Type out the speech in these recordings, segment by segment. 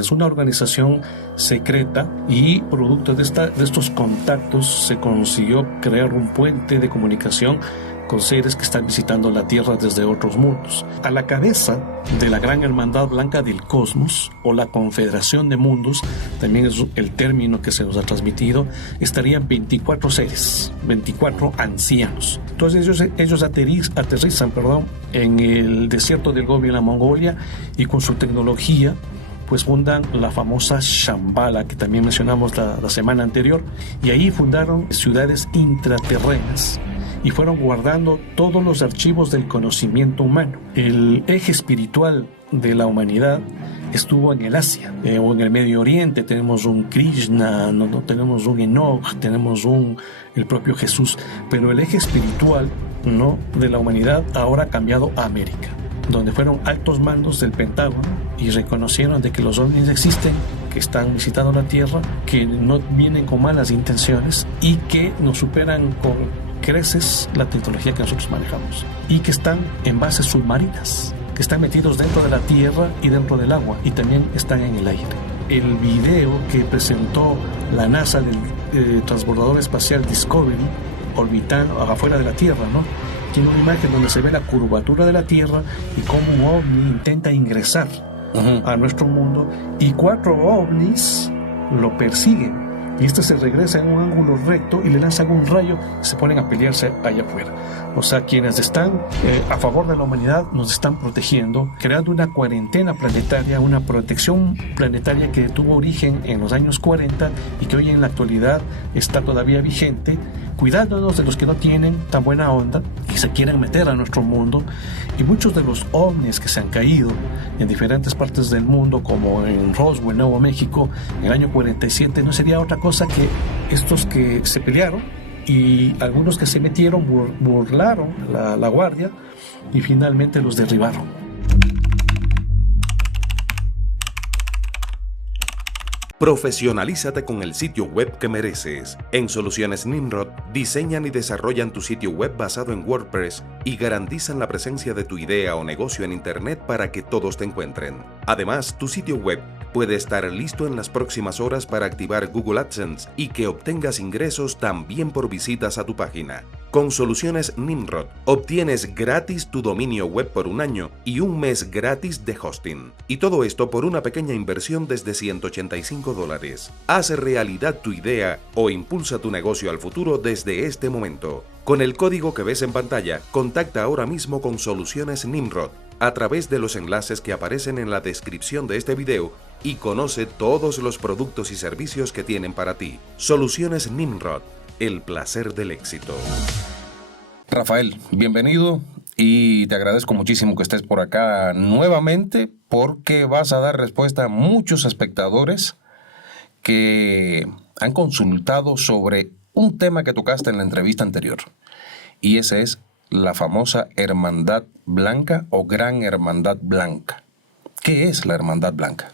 Es una organización secreta y producto de estos contactos se consiguió crear un puente de comunicación con seres que están visitando la Tierra desde otros mundos. A la cabeza de la Gran Hermandad Blanca del Cosmos, o la Confederación de Mundos, también es el término que se nos ha transmitido, estarían 24 seres, 24 ancianos. Entonces ellos aterrizan en el desierto del Gobi en la Mongolia y con su tecnología pues fundan la famosa Shambhala, que también mencionamos la semana anterior, y ahí fundaron ciudades intraterrenas y fueron guardando todos los archivos del conocimiento humano. El eje espiritual de la humanidad estuvo en el Asia o en el Medio Oriente. Tenemos un Krishna, no tenemos un Enoch, tenemos el propio Jesús, pero el eje espiritual, ¿no?, de la humanidad ahora ha cambiado a América, donde fueron altos mandos del Pentágono y reconocieron de que los ovnis existen, que están visitando la Tierra, que no vienen con malas intenciones y que nos superan con creces la tecnología que nosotros manejamos, y que están en bases submarinas, que están metidos dentro de la Tierra y dentro del agua, y también están en el aire. El video que presentó la NASA del transbordador espacial Discovery orbitando afuera de la Tierra, ¿no?, tiene una imagen donde se ve la curvatura de la Tierra y cómo un ovni intenta ingresar a nuestro mundo, y 4 ovnis lo persiguen, y se regresa en un ángulo recto y le lanzan un rayo y se ponen a pelearse allá afuera. O sea, quienes están a favor de la humanidad nos están protegiendo, creando una cuarentena planetaria, una protección planetaria que tuvo origen en los años 40 y que hoy en la actualidad está todavía vigente, cuidándonos de los que no tienen tan buena onda y se quieren meter a nuestro mundo. Y muchos de los ovnis que se han caído en diferentes partes del mundo, como en Roswell, Nuevo México, en el año 47, no sería otra cosa que estos que se pelearon y algunos que se metieron burlaron la guardia y finalmente los derribaron. Profesionalízate con el sitio web que mereces. En Soluciones Nimrod diseñan y desarrollan tu sitio web basado en WordPress y garantizan la presencia de tu idea o negocio en Internet para que todos te encuentren. Además, tu sitio web puede estar listo en las próximas horas para activar Google AdSense y que obtengas ingresos también por visitas a tu página. Con Soluciones Nimrod obtienes gratis tu dominio web por 1 año y 1 mes gratis de hosting. Y todo esto por una pequeña inversión desde $185. Haz realidad tu idea o impulsa tu negocio al futuro desde este momento. Con el código que ves en pantalla, contacta ahora mismo con Soluciones Nimrod a través de los enlaces que aparecen en la descripción de este video y conoce todos los productos y servicios que tienen para ti. Soluciones Nimrod, el placer del éxito. Rafael, bienvenido y te agradezco muchísimo que estés por acá nuevamente, porque vas a dar respuesta a muchos espectadores que han consultado sobre un tema que tocaste en la entrevista anterior, y ese es la famosa Hermandad Blanca o Gran Hermandad Blanca. ¿Qué es la Hermandad Blanca?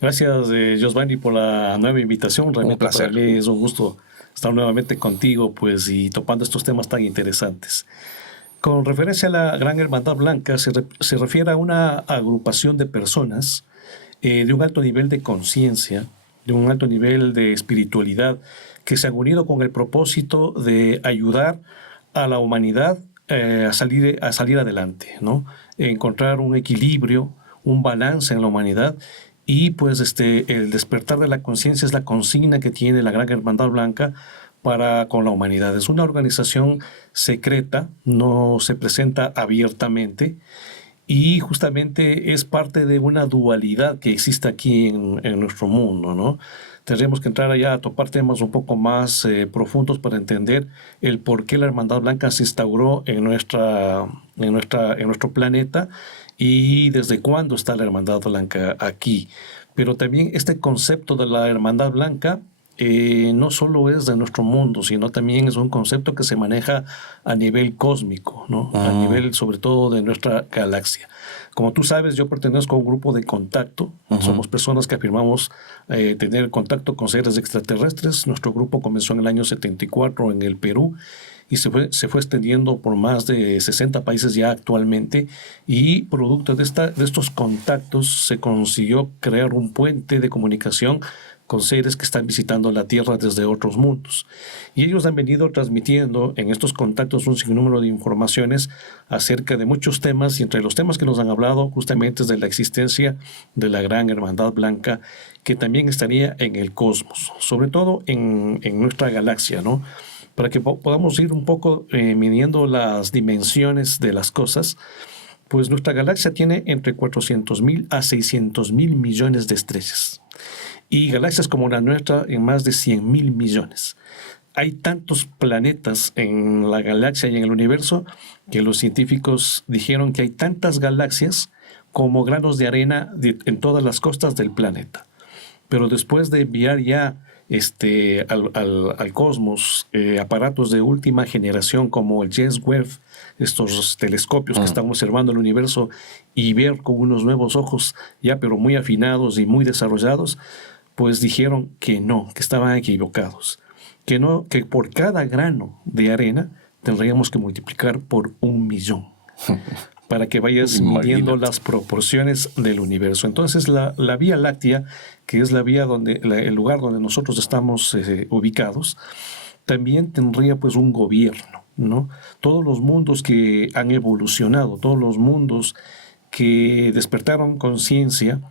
Gracias, Josvani, por la nueva invitación. Realmente para mí es un gusto estar nuevamente contigo, pues, y topando estos temas tan interesantes. Con referencia a la Gran Hermandad Blanca, se refiere a una agrupación de personas de un alto nivel de conciencia, de un alto nivel de espiritualidad, que se han unido con el propósito de ayudar a la humanidad a salir adelante, ¿no? Encontrar un equilibrio, un balance en la humanidad. Y pues el despertar de la conciencia es la consigna que tiene la Gran Hermandad Blanca con la humanidad. Es una organización secreta, no se presenta abiertamente y justamente es parte de una dualidad que existe aquí en nuestro mundo, ¿no? Tendríamos que entrar allá a topar temas un poco más profundos para entender el por qué la Hermandad Blanca se instauró en nuestro planeta y desde cuándo está la Hermandad Blanca aquí. Pero también este concepto de la Hermandad Blanca no solo es de nuestro mundo, sino también es un concepto que se maneja a nivel cósmico, ¿no? A nivel sobre todo de nuestra galaxia. Como tú sabes, yo pertenezco a un grupo de contacto. Somos personas que afirmamos tener contacto con seres extraterrestres. Nuestro grupo comenzó en el año 74 en el Perú y se fue extendiendo por más de 60 países ya actualmente, y producto de estos contactos se consiguió crear un puente de comunicación con seres que están visitando la Tierra desde otros mundos. Y ellos han venido transmitiendo en estos contactos un sinnúmero de informaciones acerca de muchos temas, y entre los temas que nos han hablado justamente es de la existencia de la Gran Hermandad Blanca, que también estaría en el cosmos, sobre todo en nuestra galaxia, ¿no? Para que podamos ir un poco midiendo las dimensiones de las cosas, pues nuestra galaxia tiene entre 400.000 a 600.000 millones de estrellas, y galaxias como la nuestra en más de 100.000 millones. Hay tantos planetas en la galaxia y en el universo que los científicos dijeron que hay tantas galaxias como granos de arena en todas las costas del planeta. Pero después de enviar ya al cosmos aparatos de última generación como el James Webb, estos telescopios que están observando el universo, y ver con unos nuevos ojos ya pero muy afinados y muy desarrollados, pues dijeron que no, que estaban equivocados, que por cada grano de arena tendríamos que multiplicar por 1.000.000 para que vayas midiendo las proporciones del universo. Entonces la Vía Láctea, que es el lugar donde nosotros estamos ubicados, también tendría pues un gobierno, ¿no? Todos los mundos que han evolucionado, todos los mundos que despertaron conciencia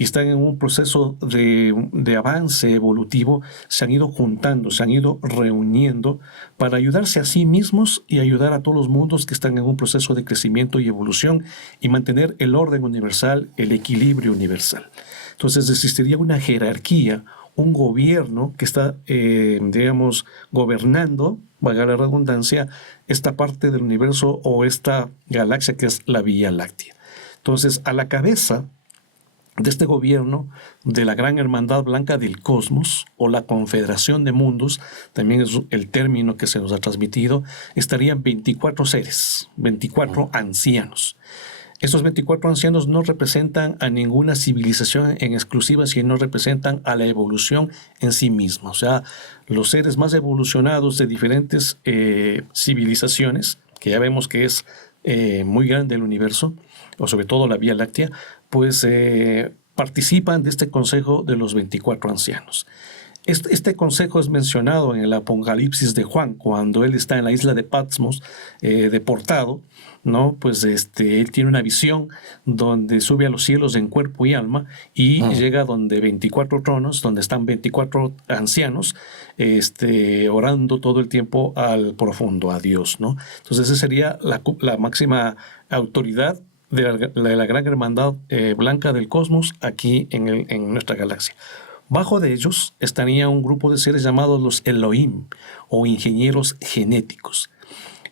y están en un proceso de avance evolutivo, se han ido juntando, se han ido reuniendo para ayudarse a sí mismos y ayudar a todos los mundos que están en un proceso de crecimiento y evolución, y mantener el orden universal, el equilibrio universal. Entonces existiría una jerarquía, un gobierno que está, gobernando, valga la redundancia, esta parte del universo o esta galaxia que es la Vía Láctea. Entonces, a la cabeza de este gobierno de la Gran Hermandad Blanca del Cosmos, o la Confederación de Mundos, también es el término que se nos ha transmitido, estarían 24 seres, 24 ancianos. Estos 24 ancianos no representan a ninguna civilización en exclusiva, sino representan a la evolución en sí misma. O sea, los seres más evolucionados de diferentes civilizaciones, que ya vemos que es muy grande el universo, o sobre todo la Vía Láctea, pues participan de este consejo de los 24 ancianos. Este consejo es mencionado en el Apocalipsis de Juan, cuando él está en la isla de Patmos, deportado, ¿no? Pues él tiene una visión donde sube a los cielos en cuerpo y alma, y llega donde 24 tronos, donde están 24 ancianos, orando todo el tiempo al profundo, a Dios, ¿no? Entonces esa sería la máxima autoridad de la Gran Hermandad Blanca del Cosmos aquí en nuestra galaxia. Bajo de ellos estaría un grupo de seres llamados los Elohim, o ingenieros genéticos.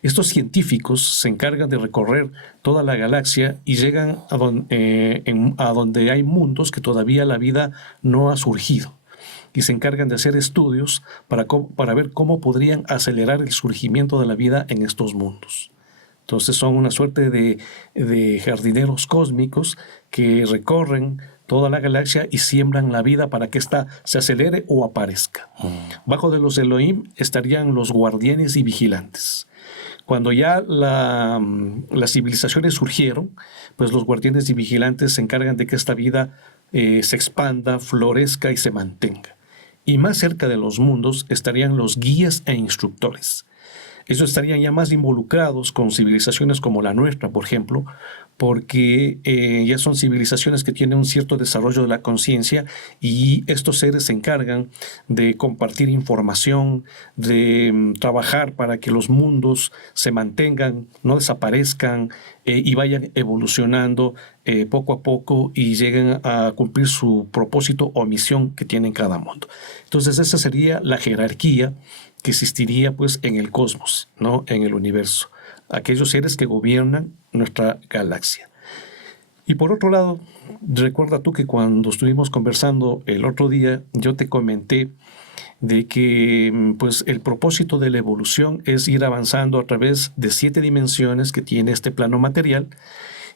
Estos científicos se encargan de recorrer toda la galaxia y llegan a donde hay mundos que todavía la vida no ha surgido, y se encargan de hacer estudios para ver cómo podrían acelerar el surgimiento de la vida en estos mundos. Entonces son una suerte de jardineros cósmicos que recorren toda la galaxia y siembran la vida para que ésta se acelere o aparezca. Bajo de los Elohim estarían los guardianes y vigilantes. Cuando ya las civilizaciones surgieron, pues los guardianes y vigilantes se encargan de que esta vida se expanda, florezca y se mantenga. Y más cerca de los mundos estarían los guías e instructores. Ellos estarían ya más involucrados con civilizaciones como la nuestra, por ejemplo, porque ya son civilizaciones que tienen un cierto desarrollo de la conciencia, y estos seres se encargan de compartir información, de trabajar para que los mundos se mantengan, no desaparezcan, y vayan evolucionando poco a poco y lleguen a cumplir su propósito o misión que tiene cada mundo. Entonces esa sería la jerarquía que existiría pues en el cosmos, ¿no? En el universo. Aquellos seres que gobiernan nuestra galaxia. Y por otro lado, recuerda tú que cuando estuvimos conversando el otro día, yo te comenté de que pues el propósito de la evolución es ir avanzando a través de 7 dimensiones que tiene este plano material,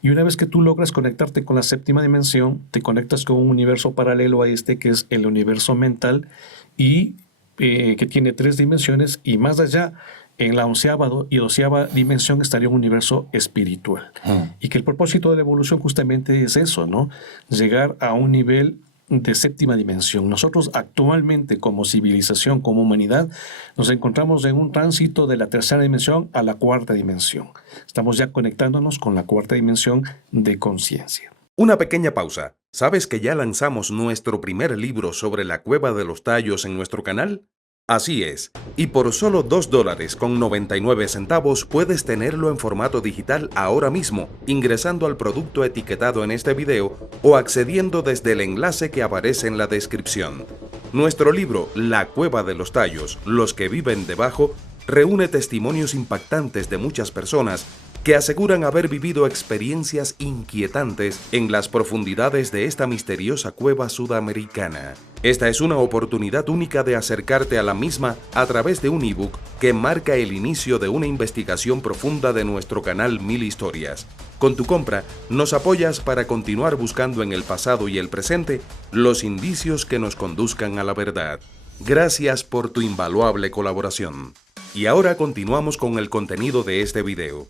y una vez que tú logras conectarte con la 7ª dimensión, te conectas con un universo paralelo a este, que es el universo mental, y que tiene 3 dimensiones, y más allá en la 11ª y 12ª dimensión estaría un universo espiritual. Y que el propósito de la evolución justamente es eso, ¿no? Llegar a un nivel de 7ª dimensión. Nosotros actualmente como civilización, como humanidad, nos encontramos en un tránsito de la 3ª dimensión a la 4ª dimensión. Estamos ya conectándonos con la 4ª dimensión de conciencia. Una pequeña pausa. ¿Sabes que ya lanzamos nuestro primer libro sobre la Cueva de los Tallos en nuestro canal? Así es, y por solo $2.99 puedes tenerlo en formato digital ahora mismo, ingresando al producto etiquetado en este video o accediendo desde el enlace que aparece en la descripción. Nuestro libro, La Cueva de los Tallos, los que viven debajo, reúne testimonios impactantes de muchas personas que aseguran haber vivido experiencias inquietantes en las profundidades de esta misteriosa cueva sudamericana. Esta es una oportunidad única de acercarte a la misma a través de un ebook que marca el inicio de una investigación profunda de nuestro canal 1000 Historias. Con tu compra, nos apoyas para continuar buscando en el pasado y el presente los indicios que nos conduzcan a la verdad. Gracias por tu invaluable colaboración. Y ahora continuamos con el contenido de este video.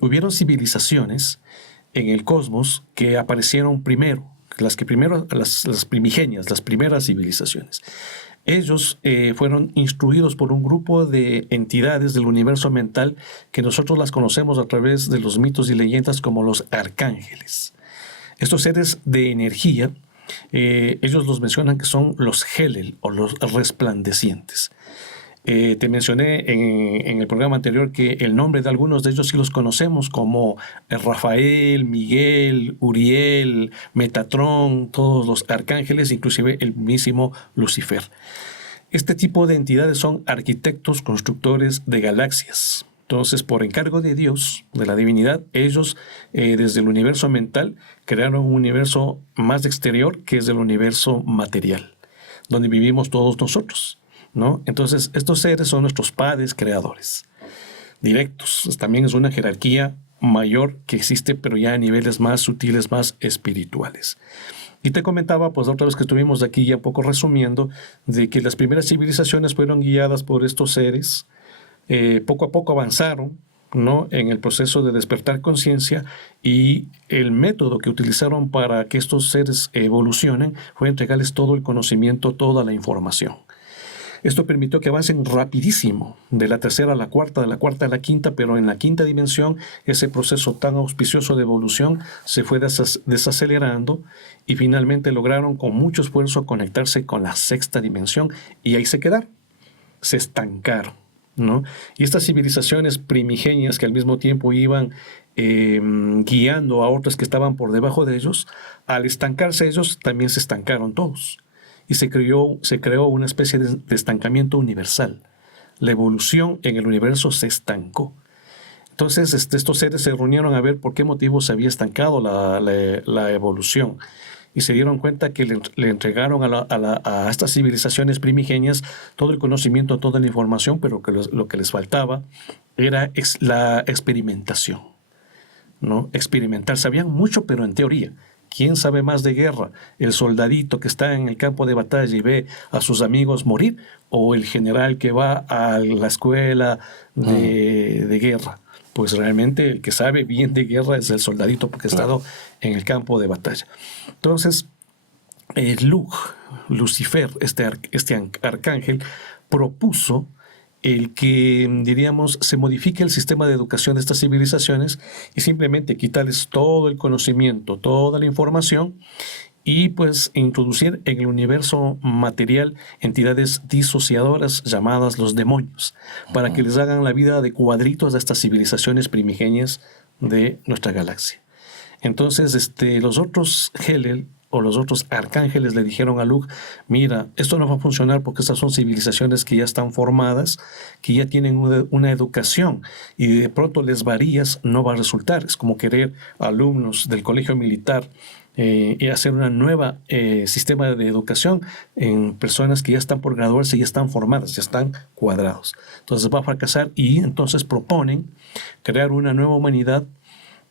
Hubieron civilizaciones en el cosmos que aparecieron primero, las primigenias, las primeras civilizaciones. Ellos fueron instruidos por un grupo de entidades del universo mental que nosotros las conocemos a través de los mitos y leyendas como los arcángeles. Estos seres de energía, ellos los mencionan que son los Helel o los resplandecientes. Te mencioné en el programa anterior que el nombre de algunos de ellos sí los conocemos, como Rafael, Miguel, Uriel, Metatrón, todos los arcángeles, inclusive el mismísimo Lucifer. Este tipo de entidades son arquitectos, constructores de galaxias. Entonces, por encargo de Dios, de la divinidad, ellos desde el universo mental crearon un universo más exterior que es el universo material, donde vivimos todos nosotros, ¿no? Entonces, estos seres son nuestros padres creadores directos. También es una jerarquía mayor que existe, pero ya a niveles más sutiles, más espirituales. Y te comentaba, pues otra vez que estuvimos aquí ya un poco resumiendo, de que las primeras civilizaciones fueron guiadas por estos seres, poco a poco avanzaron, ¿no?, en el proceso de despertar conciencia, y el método que utilizaron para que estos seres evolucionen fue entregarles todo el conocimiento, toda la información. Esto permitió que avancen rapidísimo, de la 3ª a la 4ª, de la 4ª a la 5ª, pero en la 5ª dimensión ese proceso tan auspicioso de evolución se fue desacelerando y finalmente lograron con mucho esfuerzo conectarse con la 6ª dimensión y ahí se quedaron, se estancaron, ¿no? Y estas civilizaciones primigenias que al mismo tiempo iban guiando a otras que estaban por debajo de ellos, al estancarse ellos también se estancaron todos. Y se creó una especie de estancamiento universal. La evolución en el universo se estancó. Entonces estos seres se reunieron a ver por qué motivo se había estancado la evolución. Y se dieron cuenta que le entregaron a estas civilizaciones primigenias todo el conocimiento, toda la información, pero que lo que les faltaba era la experimentación, ¿no? Experimentar. Sabían mucho, pero en teoría. ¿Quién sabe más de guerra? ¿El soldadito que está en el campo de batalla y ve a sus amigos morir? ¿O el general que va a la escuela de guerra? Pues realmente el que sabe bien de guerra es el soldadito porque ha estado en el campo de batalla. Entonces, Lucifer, este arcángel, propuso el que, diríamos, se modifique el sistema de educación de estas civilizaciones y simplemente quitarles todo el conocimiento, toda la información y pues introducir en el universo material entidades disociadoras llamadas los demonios, para que les hagan la vida de cuadritos a estas civilizaciones primigenias de nuestra galaxia. Entonces, los otros Helel o los otros arcángeles le dijeron a Luke: mira, esto no va a funcionar porque estas son civilizaciones que ya están formadas, que ya tienen una educación, y de pronto les varías, no va a resultar. Es como querer alumnos del colegio militar y hacer una nueva sistema de educación en personas que ya están por graduarse, ya están formadas, ya están cuadrados. Entonces va a fracasar, y entonces proponen crear una nueva humanidad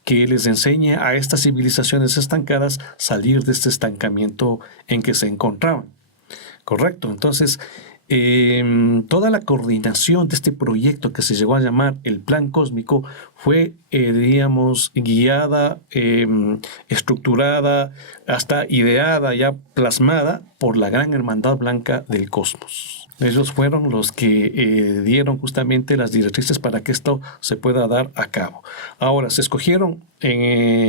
que les enseñe a estas civilizaciones estancadas salir de este estancamiento en que se encontraban. Correcto. Entonces, toda la coordinación de este proyecto que se llegó a llamar el Plan Cósmico fue, digamos, guiada, estructurada, hasta ideada, ya plasmada por la Gran Hermandad Blanca del Cosmos. Ellos fueron los que dieron justamente las directrices para que esto se pueda dar a cabo. Ahora, se escogieron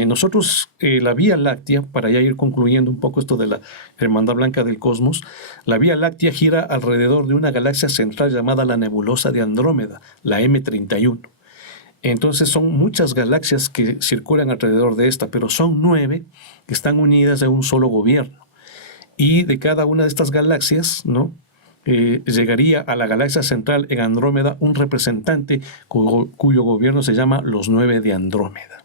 nosotros la Vía Láctea, para ya ir concluyendo un poco esto de la Hermandad Blanca del Cosmos. La Vía Láctea gira alrededor de una galaxia central llamada la nebulosa de Andrómeda, la M31. Entonces son muchas galaxias que circulan alrededor de esta, pero son 9 que están unidas en un solo gobierno. Y de cada una de estas galaxias, ¿no?, llegaría a la galaxia central en Andrómeda un representante cuyo gobierno se llama los 9 de Andrómeda.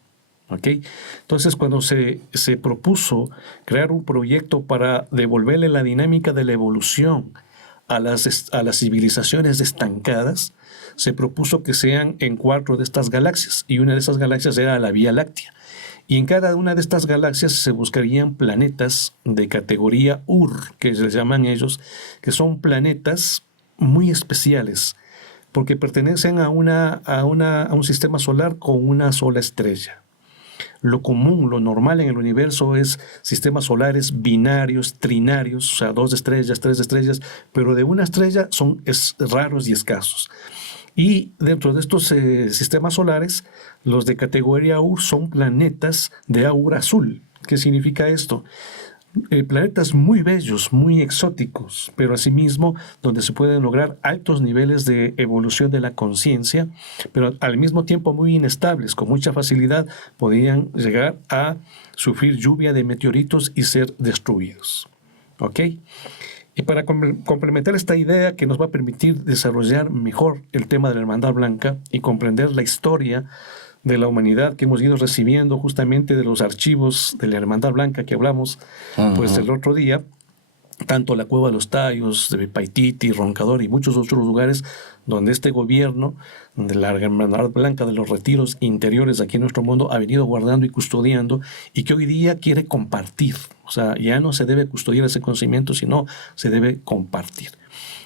¿Okay? Entonces, cuando se propuso crear un proyecto para devolverle la dinámica de la evolución a las civilizaciones estancadas, se propuso que sean en 4 de estas galaxias, y una de esas galaxias era la Vía Láctea. Y en cada una de estas galaxias se buscarían planetas de categoría Ur, que les llaman ellos, que son planetas muy especiales, porque pertenecen a un sistema solar con una sola estrella. Lo común, lo normal en el universo es sistemas solares binarios, trinarios, o sea, 2 estrellas, 3 estrellas, pero de una estrella son raros y escasos. Y dentro de estos sistemas solares, los de categoría Ur son planetas de aura azul. ¿Qué significa esto? Planetas muy bellos, muy exóticos, pero asimismo donde se pueden lograr altos niveles de evolución de la conciencia, pero al mismo tiempo muy inestables. Con mucha facilidad podían llegar a sufrir lluvia de meteoritos y ser destruidos. ¿Ok? Y para complementar esta idea que nos va a permitir desarrollar mejor el tema de la Hermandad Blanca y comprender la historia de la humanidad que hemos ido recibiendo justamente de los archivos de la Hermandad Blanca que hablamos pues el otro día, tanto la Cueva de los Tallos, de Paititi, Roncador y muchos otros lugares donde este gobierno de la Hermandad Blanca de los Retiros interiores aquí en nuestro mundo ha venido guardando y custodiando, y que hoy día quiere compartir. O sea, ya no se debe custodiar ese conocimiento, sino se debe compartir.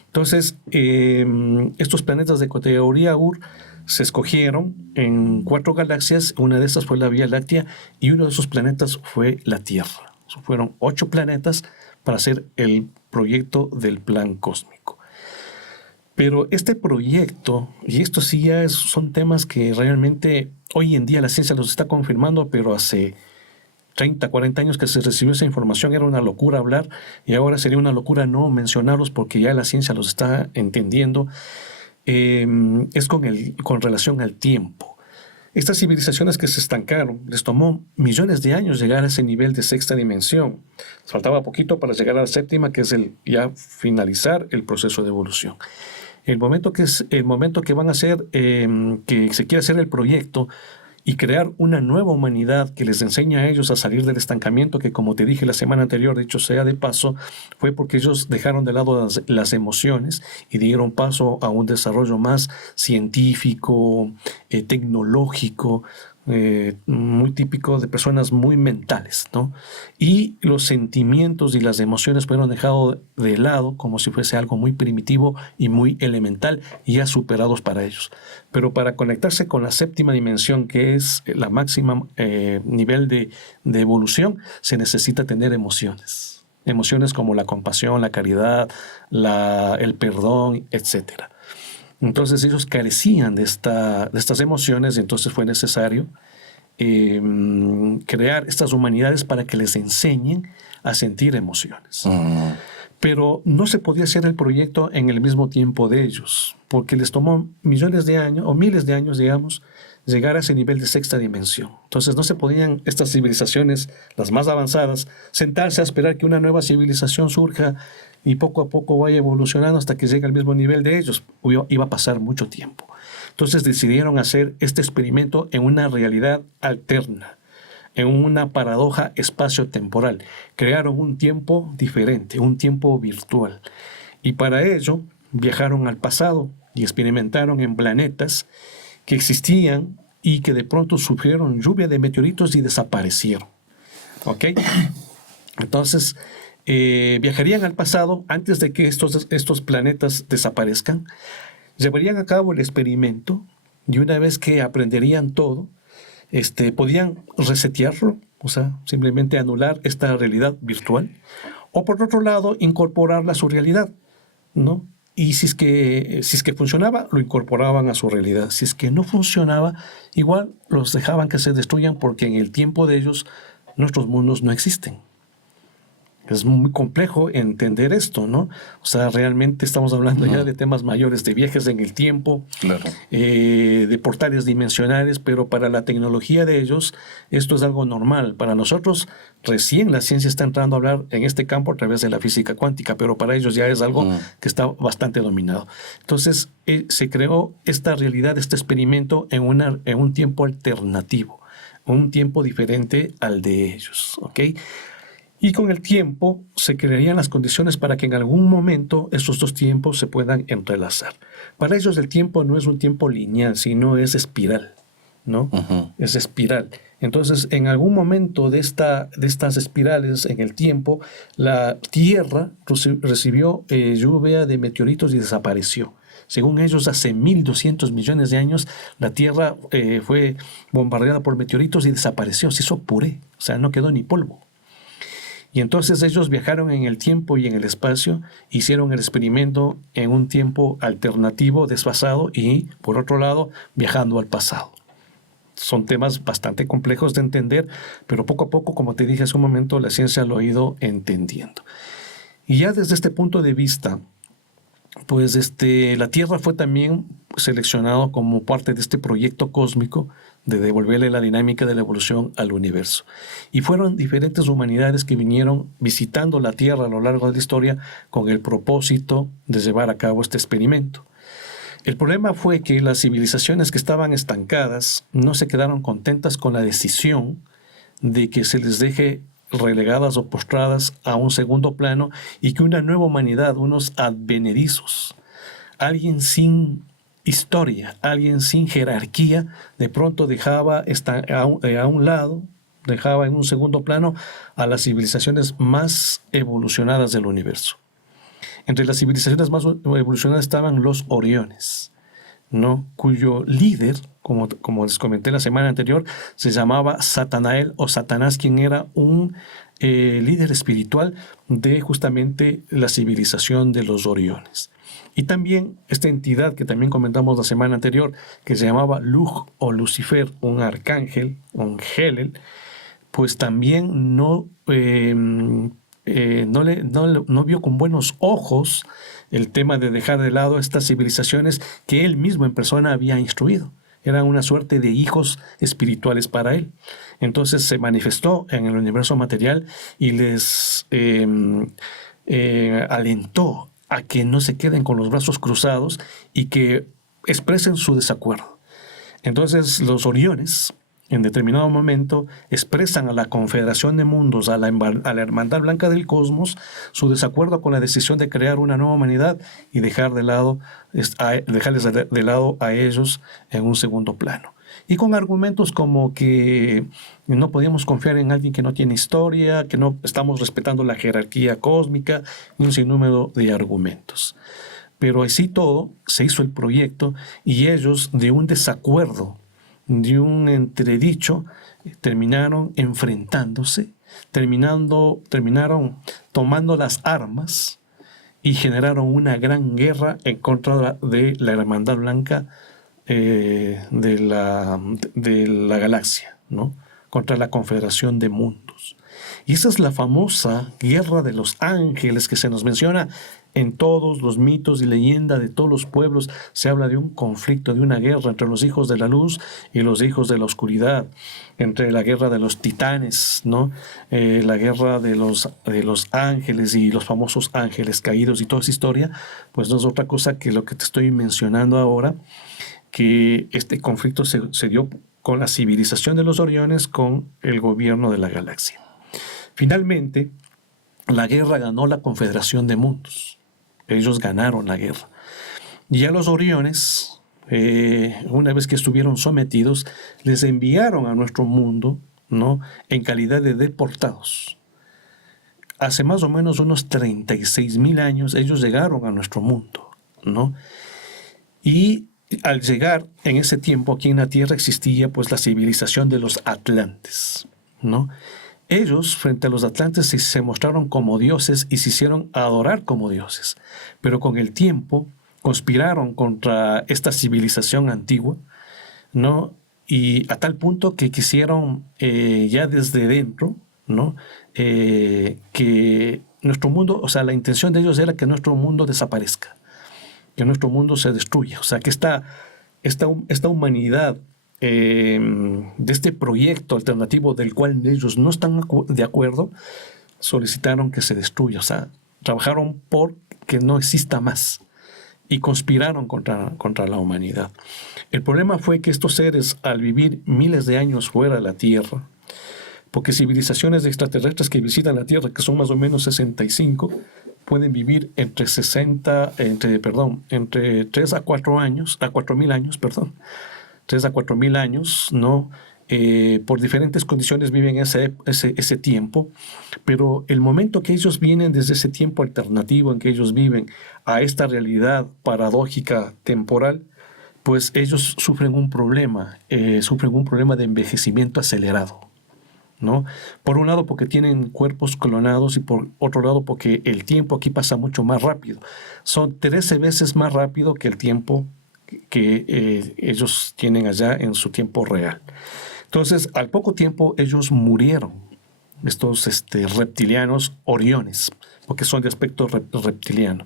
Entonces, estos planetas de categoría Ur se escogieron en 4 galaxias. Una de estas fue la Vía Láctea y uno de esos planetas fue la Tierra. Fueron 8 planetas para hacer el proyecto del Plan Cósmico. Pero este proyecto, y esto sí ya son temas que realmente hoy en día la ciencia los está confirmando, pero hace 30, 40 años que se recibió esa información era una locura hablar, y ahora sería una locura no mencionarlos porque ya la ciencia los está entendiendo. Es con relación al tiempo. Estas civilizaciones que se estancaron, les tomó millones de años llegar a ese nivel de 6ª dimensión. Les faltaba poquito para llegar a la 7ª, que es ya finalizar el proceso de evolución. El momento que van a hacer, que se quiere hacer el proyecto y crear una nueva humanidad que les enseña a ellos a salir del estancamiento, que como te dije la semana anterior, dicho sea de paso, fue porque ellos dejaron de lado las emociones y dieron paso a un desarrollo más científico, tecnológico, muy típico de personas muy mentales, ¿no? Y los sentimientos y las emociones fueron dejados de lado como si fuese algo muy primitivo y muy elemental, y ya superados para ellos. Pero para conectarse con la 7ª dimensión, que es la máxima nivel de evolución, se necesita tener emociones. Emociones como la compasión, la caridad, el perdón, etc. Entonces ellos carecían de estas emociones, y entonces fue necesario crear estas humanidades para que les enseñen a sentir emociones. Pero no se podía hacer el proyecto en el mismo tiempo de ellos, porque les tomó millones de años, o miles de años, digamos, llegar a ese nivel de 6ª dimensión. Entonces no se podían estas civilizaciones, las más avanzadas, sentarse a esperar que una nueva civilización surja y poco a poco vaya evolucionando hasta que llegue al mismo nivel de ellos. Iba a pasar mucho tiempo. Entonces decidieron hacer este experimento en una realidad alterna, en una paradoja espacio-temporal. Crearon un tiempo diferente, un tiempo virtual. Y para ello viajaron al pasado y experimentaron en planetas que existían y que de pronto sufrieron lluvia de meteoritos y desaparecieron. ¿Ok? Entonces, viajarían al pasado antes de que estos planetas desaparezcan, llevarían a cabo el experimento y una vez que aprenderían todo, podían resetearlo, o sea, simplemente anular esta realidad virtual, o por otro lado, incorporarla a su realidad, ¿no? Y si es que funcionaba, lo incorporaban a su realidad. Si es que no funcionaba, igual los dejaban que se destruyan porque en el tiempo de ellos nuestros mundos no existen. Es muy complejo entender esto, ¿no? O sea, realmente estamos hablando ya de temas mayores, de viajes en el tiempo, Claro. De portales dimensionales, pero para la tecnología de ellos esto es algo normal. Para nosotros recién la ciencia está entrando a hablar en este campo a través de la física cuántica, pero para ellos ya es algo que está bastante dominado. Entonces se creó esta realidad, este experimento en un tiempo alternativo, un tiempo diferente al de ellos, ¿ok? Y con el tiempo se crearían las condiciones para que en algún momento estos dos tiempos se puedan entrelazar. Para ellos el tiempo no es un tiempo lineal, sino es espiral, ¿no? Es espiral. Entonces, en algún momento de estas espirales en el tiempo, la Tierra recibió lluvia de meteoritos y desapareció. Según ellos, hace 1.200 millones de años, la Tierra fue bombardeada por meteoritos y desapareció, se hizo puré, o sea, no quedó ni polvo. Y entonces ellos viajaron en el tiempo y en el espacio, hicieron el experimento en un tiempo alternativo, desfasado, y por otro lado, viajando al pasado. Son temas bastante complejos de entender, pero poco a poco, como te dije hace un momento, la ciencia lo ha ido entendiendo. Y ya desde este punto de vista, pues la Tierra fue también seleccionado como parte de este proyecto cósmico de devolverle la dinámica de la evolución al universo. Y fueron diferentes humanidades que vinieron visitando la Tierra a lo largo de la historia con el propósito de llevar a cabo este experimento. El problema fue que las civilizaciones que estaban estancadas no se quedaron contentas con la decisión de que se les deje relegadas o postradas a un segundo plano y que una nueva humanidad, unos advenedizos, alguien sin historia, alguien sin jerarquía, de pronto dejaba a un lado, dejaba en un segundo plano a las civilizaciones más evolucionadas del universo. Entre las civilizaciones más evolucionadas estaban los Oriones, ¿no? Cuyo líder, como les comenté la semana anterior, se llamaba Satanael o Satanás, quien era un líder espiritual de justamente la civilización de los Oriones. Y también esta entidad que también comentamos la semana anterior, que se llamaba Lug o Lucifer, un arcángel, un Helel, pues también no vio con buenos ojos el tema de dejar de lado estas civilizaciones que él mismo en persona había instruido. Eran una suerte de hijos espirituales para él. Entonces se manifestó en el universo material y les alentó a que no se queden con los brazos cruzados y que expresen su desacuerdo. Entonces los Oriones, en determinado momento, expresan a la Confederación de Mundos, a la Hermandad Blanca del Cosmos, su desacuerdo con la decisión de crear una nueva humanidad y dejarles de lado a ellos en un segundo plano. Y con argumentos como que no podíamos confiar en alguien que no tiene historia, que no estamos respetando la jerarquía cósmica, y un sinnúmero de argumentos. Pero así todo, se hizo el proyecto y ellos, de un desacuerdo, de un entredicho, terminaron enfrentándose, terminaron tomando las armas y generaron una gran guerra en contra de la Hermandad Blanca de la galaxia, ¿no? Contra la Confederación de Mundos. Y esa es la famosa Guerra de los Ángeles que se nos menciona en todos los mitos y leyendas de todos los pueblos. Se habla de un conflicto, de una guerra entre los hijos de la luz y los hijos de la oscuridad, entre la guerra de los titanes, ¿no? La guerra de los ángeles y los famosos ángeles caídos y toda esa historia, pues no es otra cosa que lo que te estoy mencionando ahora, que este conflicto se dio con la civilización de los Oriones con el gobierno de la galaxia. Finalmente, la guerra ganó la Confederación de Mundos. Ellos ganaron la guerra. Y a los Oriones, una vez que estuvieron sometidos, les enviaron a nuestro mundo, ¿no?, en calidad de deportados. hace más o menos unos 36.000 años, ellos llegaron a nuestro mundo, ¿no? Y al llegar en ese tiempo aquí en la Tierra existía pues la civilización de los atlantes, ¿no? Ellos frente a los atlantes se mostraron como dioses y se hicieron adorar como dioses, pero con el tiempo conspiraron contra esta civilización antigua, ¿no? Y a tal punto que quisieron ya desde dentro, ¿no? Que nuestro mundo, o sea, la intención de ellos era que nuestro mundo desaparezca, que nuestro mundo se destruya, o sea, que esta humanidad de este proyecto alternativo del cual ellos no están de acuerdo, solicitaron que se destruya, o sea, trabajaron por que no exista más y conspiraron contra la humanidad. El problema fue que estos seres, al vivir miles de años fuera de la Tierra, porque civilizaciones extraterrestres que visitan la Tierra, que son más o menos 65, pueden vivir entre 3 a 4 años, a 4.000 años, 3 a 4.000 años, ¿no? Por diferentes condiciones viven ese tiempo, pero el momento que ellos vienen desde ese tiempo alternativo en que ellos viven a esta realidad paradójica temporal, pues ellos sufren un problema de envejecimiento acelerado, ¿no? Por un lado porque tienen cuerpos clonados y por otro lado porque el tiempo aquí pasa mucho más rápido. Son 13 veces más rápido que el tiempo que ellos tienen allá en su tiempo real. Entonces, al poco tiempo ellos murieron, estos reptilianos oriones, porque son de aspecto reptiliano.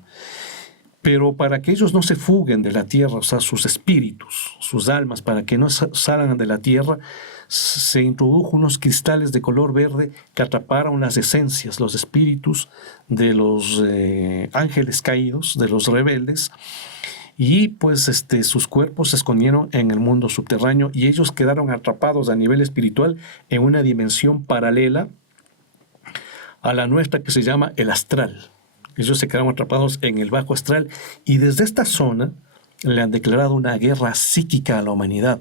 Pero para que ellos no se fuguen de la tierra, o sea, sus espíritus, sus almas, para que no salgan de la tierra, se introdujo unos cristales de color verde que atraparon las esencias, los espíritus de los ángeles caídos, de los rebeldes, y pues sus cuerpos se escondieron en el mundo subterráneo y ellos quedaron atrapados a nivel espiritual en una dimensión paralela a la nuestra que se llama el astral. Ellos se quedaron atrapados en el bajo astral y desde esta zona le han declarado una guerra psíquica a la humanidad,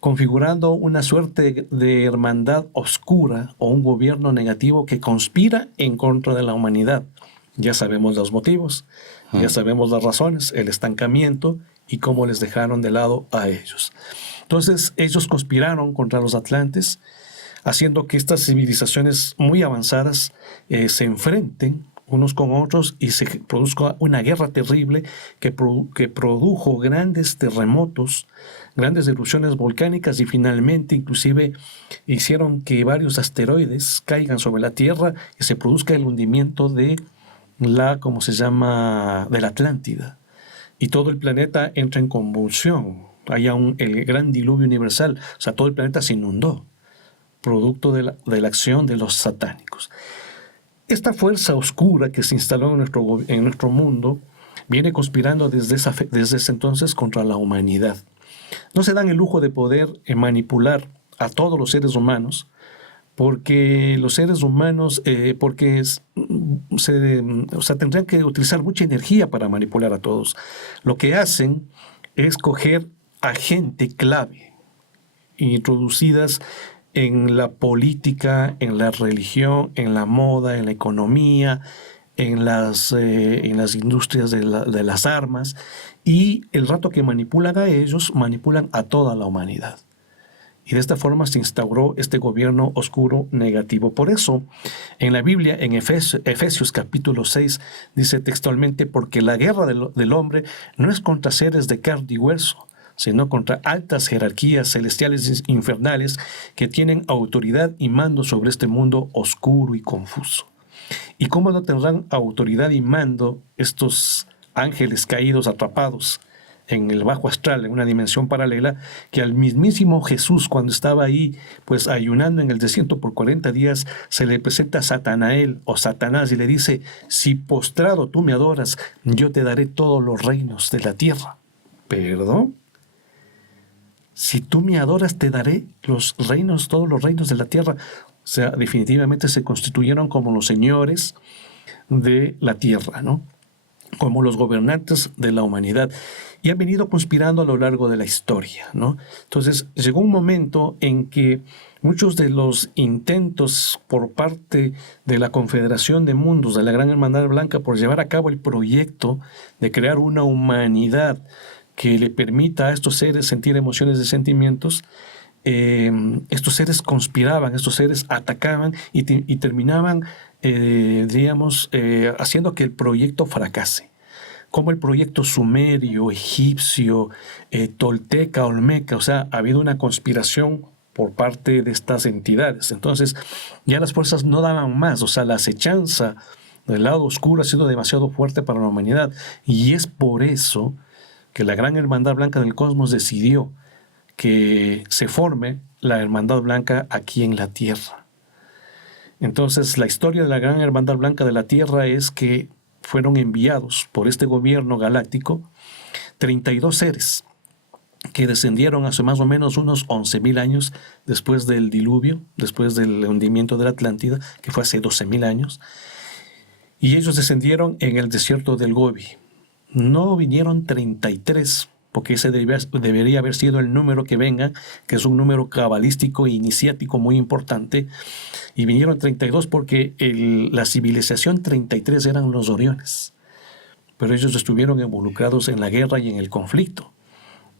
configurando una suerte de hermandad oscura o un gobierno negativo que conspira en contra de la humanidad. Ya sabemos los motivos, ya sabemos las razones, el estancamiento y cómo les dejaron de lado a ellos. Entonces, ellos conspiraron contra los atlantes, haciendo que estas civilizaciones muy avanzadas se enfrenten unos con otros y se produzca una guerra terrible que produjo grandes terremotos, grandes erupciones volcánicas y finalmente inclusive hicieron que varios asteroides caigan sobre la Tierra y se produzca el hundimiento de de la Atlántida. Y todo el planeta entra en convulsión. Hay el gran diluvio universal. O sea, todo el planeta se inundó, producto de la acción de los satánicos. Esta fuerza oscura que se instaló en nuestro mundo viene conspirando desde ese entonces contra la humanidad. No se dan el lujo de poder manipular a todos los seres humanos, porque los seres humanos tendrían que utilizar mucha energía para manipular a todos. Lo que hacen es coger a gente clave, introducidas en la política, en la religión, en la moda, en la economía, en las industrias de las armas, y el rato que manipulan a ellos, manipulan a toda la humanidad. Y de esta forma se instauró este gobierno oscuro negativo. Por eso, en la Biblia, en Efesios capítulo 6, dice textualmente, porque la guerra del hombre no es contra seres de carne y hueso, sino contra altas jerarquías celestiales infernales que tienen autoridad y mando sobre este mundo oscuro y confuso. ¿Y cómo no tendrán autoridad y mando estos ángeles caídos atrapados en el bajo astral, en una dimensión paralela, que al mismísimo Jesús, cuando estaba ahí, pues ayunando en el desierto por 40 días, se le presenta a Satanael o Satanás y le dice, si postrado tú me adoras, yo te daré todos los reinos de la tierra. ¿Perdón? Si tú me adoras, te daré todos los reinos de la tierra. O sea, definitivamente se constituyeron como los señores de la tierra, ¿no? como los gobernantes de la humanidad, y han venido conspirando a lo largo de la historia, ¿no? Entonces, llegó un momento en que muchos de los intentos por parte de la Confederación de Mundos, de la Gran Hermandad Blanca, por llevar a cabo el proyecto de crear una humanidad que le permita a estos seres sentir emociones y sentimientos, estos seres conspiraban, estos seres atacaban y terminaban, haciendo que el proyecto fracase. Como el proyecto sumerio, egipcio, tolteca, olmeca, o sea, ha habido una conspiración por parte de estas entidades. Entonces, ya las fuerzas no daban más, o sea, la acechanza del lado oscuro ha sido demasiado fuerte para la humanidad, y es por eso que la Gran Hermandad Blanca del Cosmos decidió que se forme la Hermandad Blanca aquí en la Tierra. Entonces, la historia de la Gran Hermandad Blanca de la Tierra es que fueron enviados por este gobierno galáctico 32 seres que descendieron hace más o menos unos 11.000 años después del diluvio, después del hundimiento de la Atlántida, que fue hace 12.000 años, y ellos descendieron en el desierto del Gobi. No vinieron 33, porque ese debería haber sido el número que venga, que es un número cabalístico e iniciático muy importante, y vinieron 32 porque la civilización 33 eran los Oriones, pero ellos estuvieron involucrados en la guerra y en el conflicto.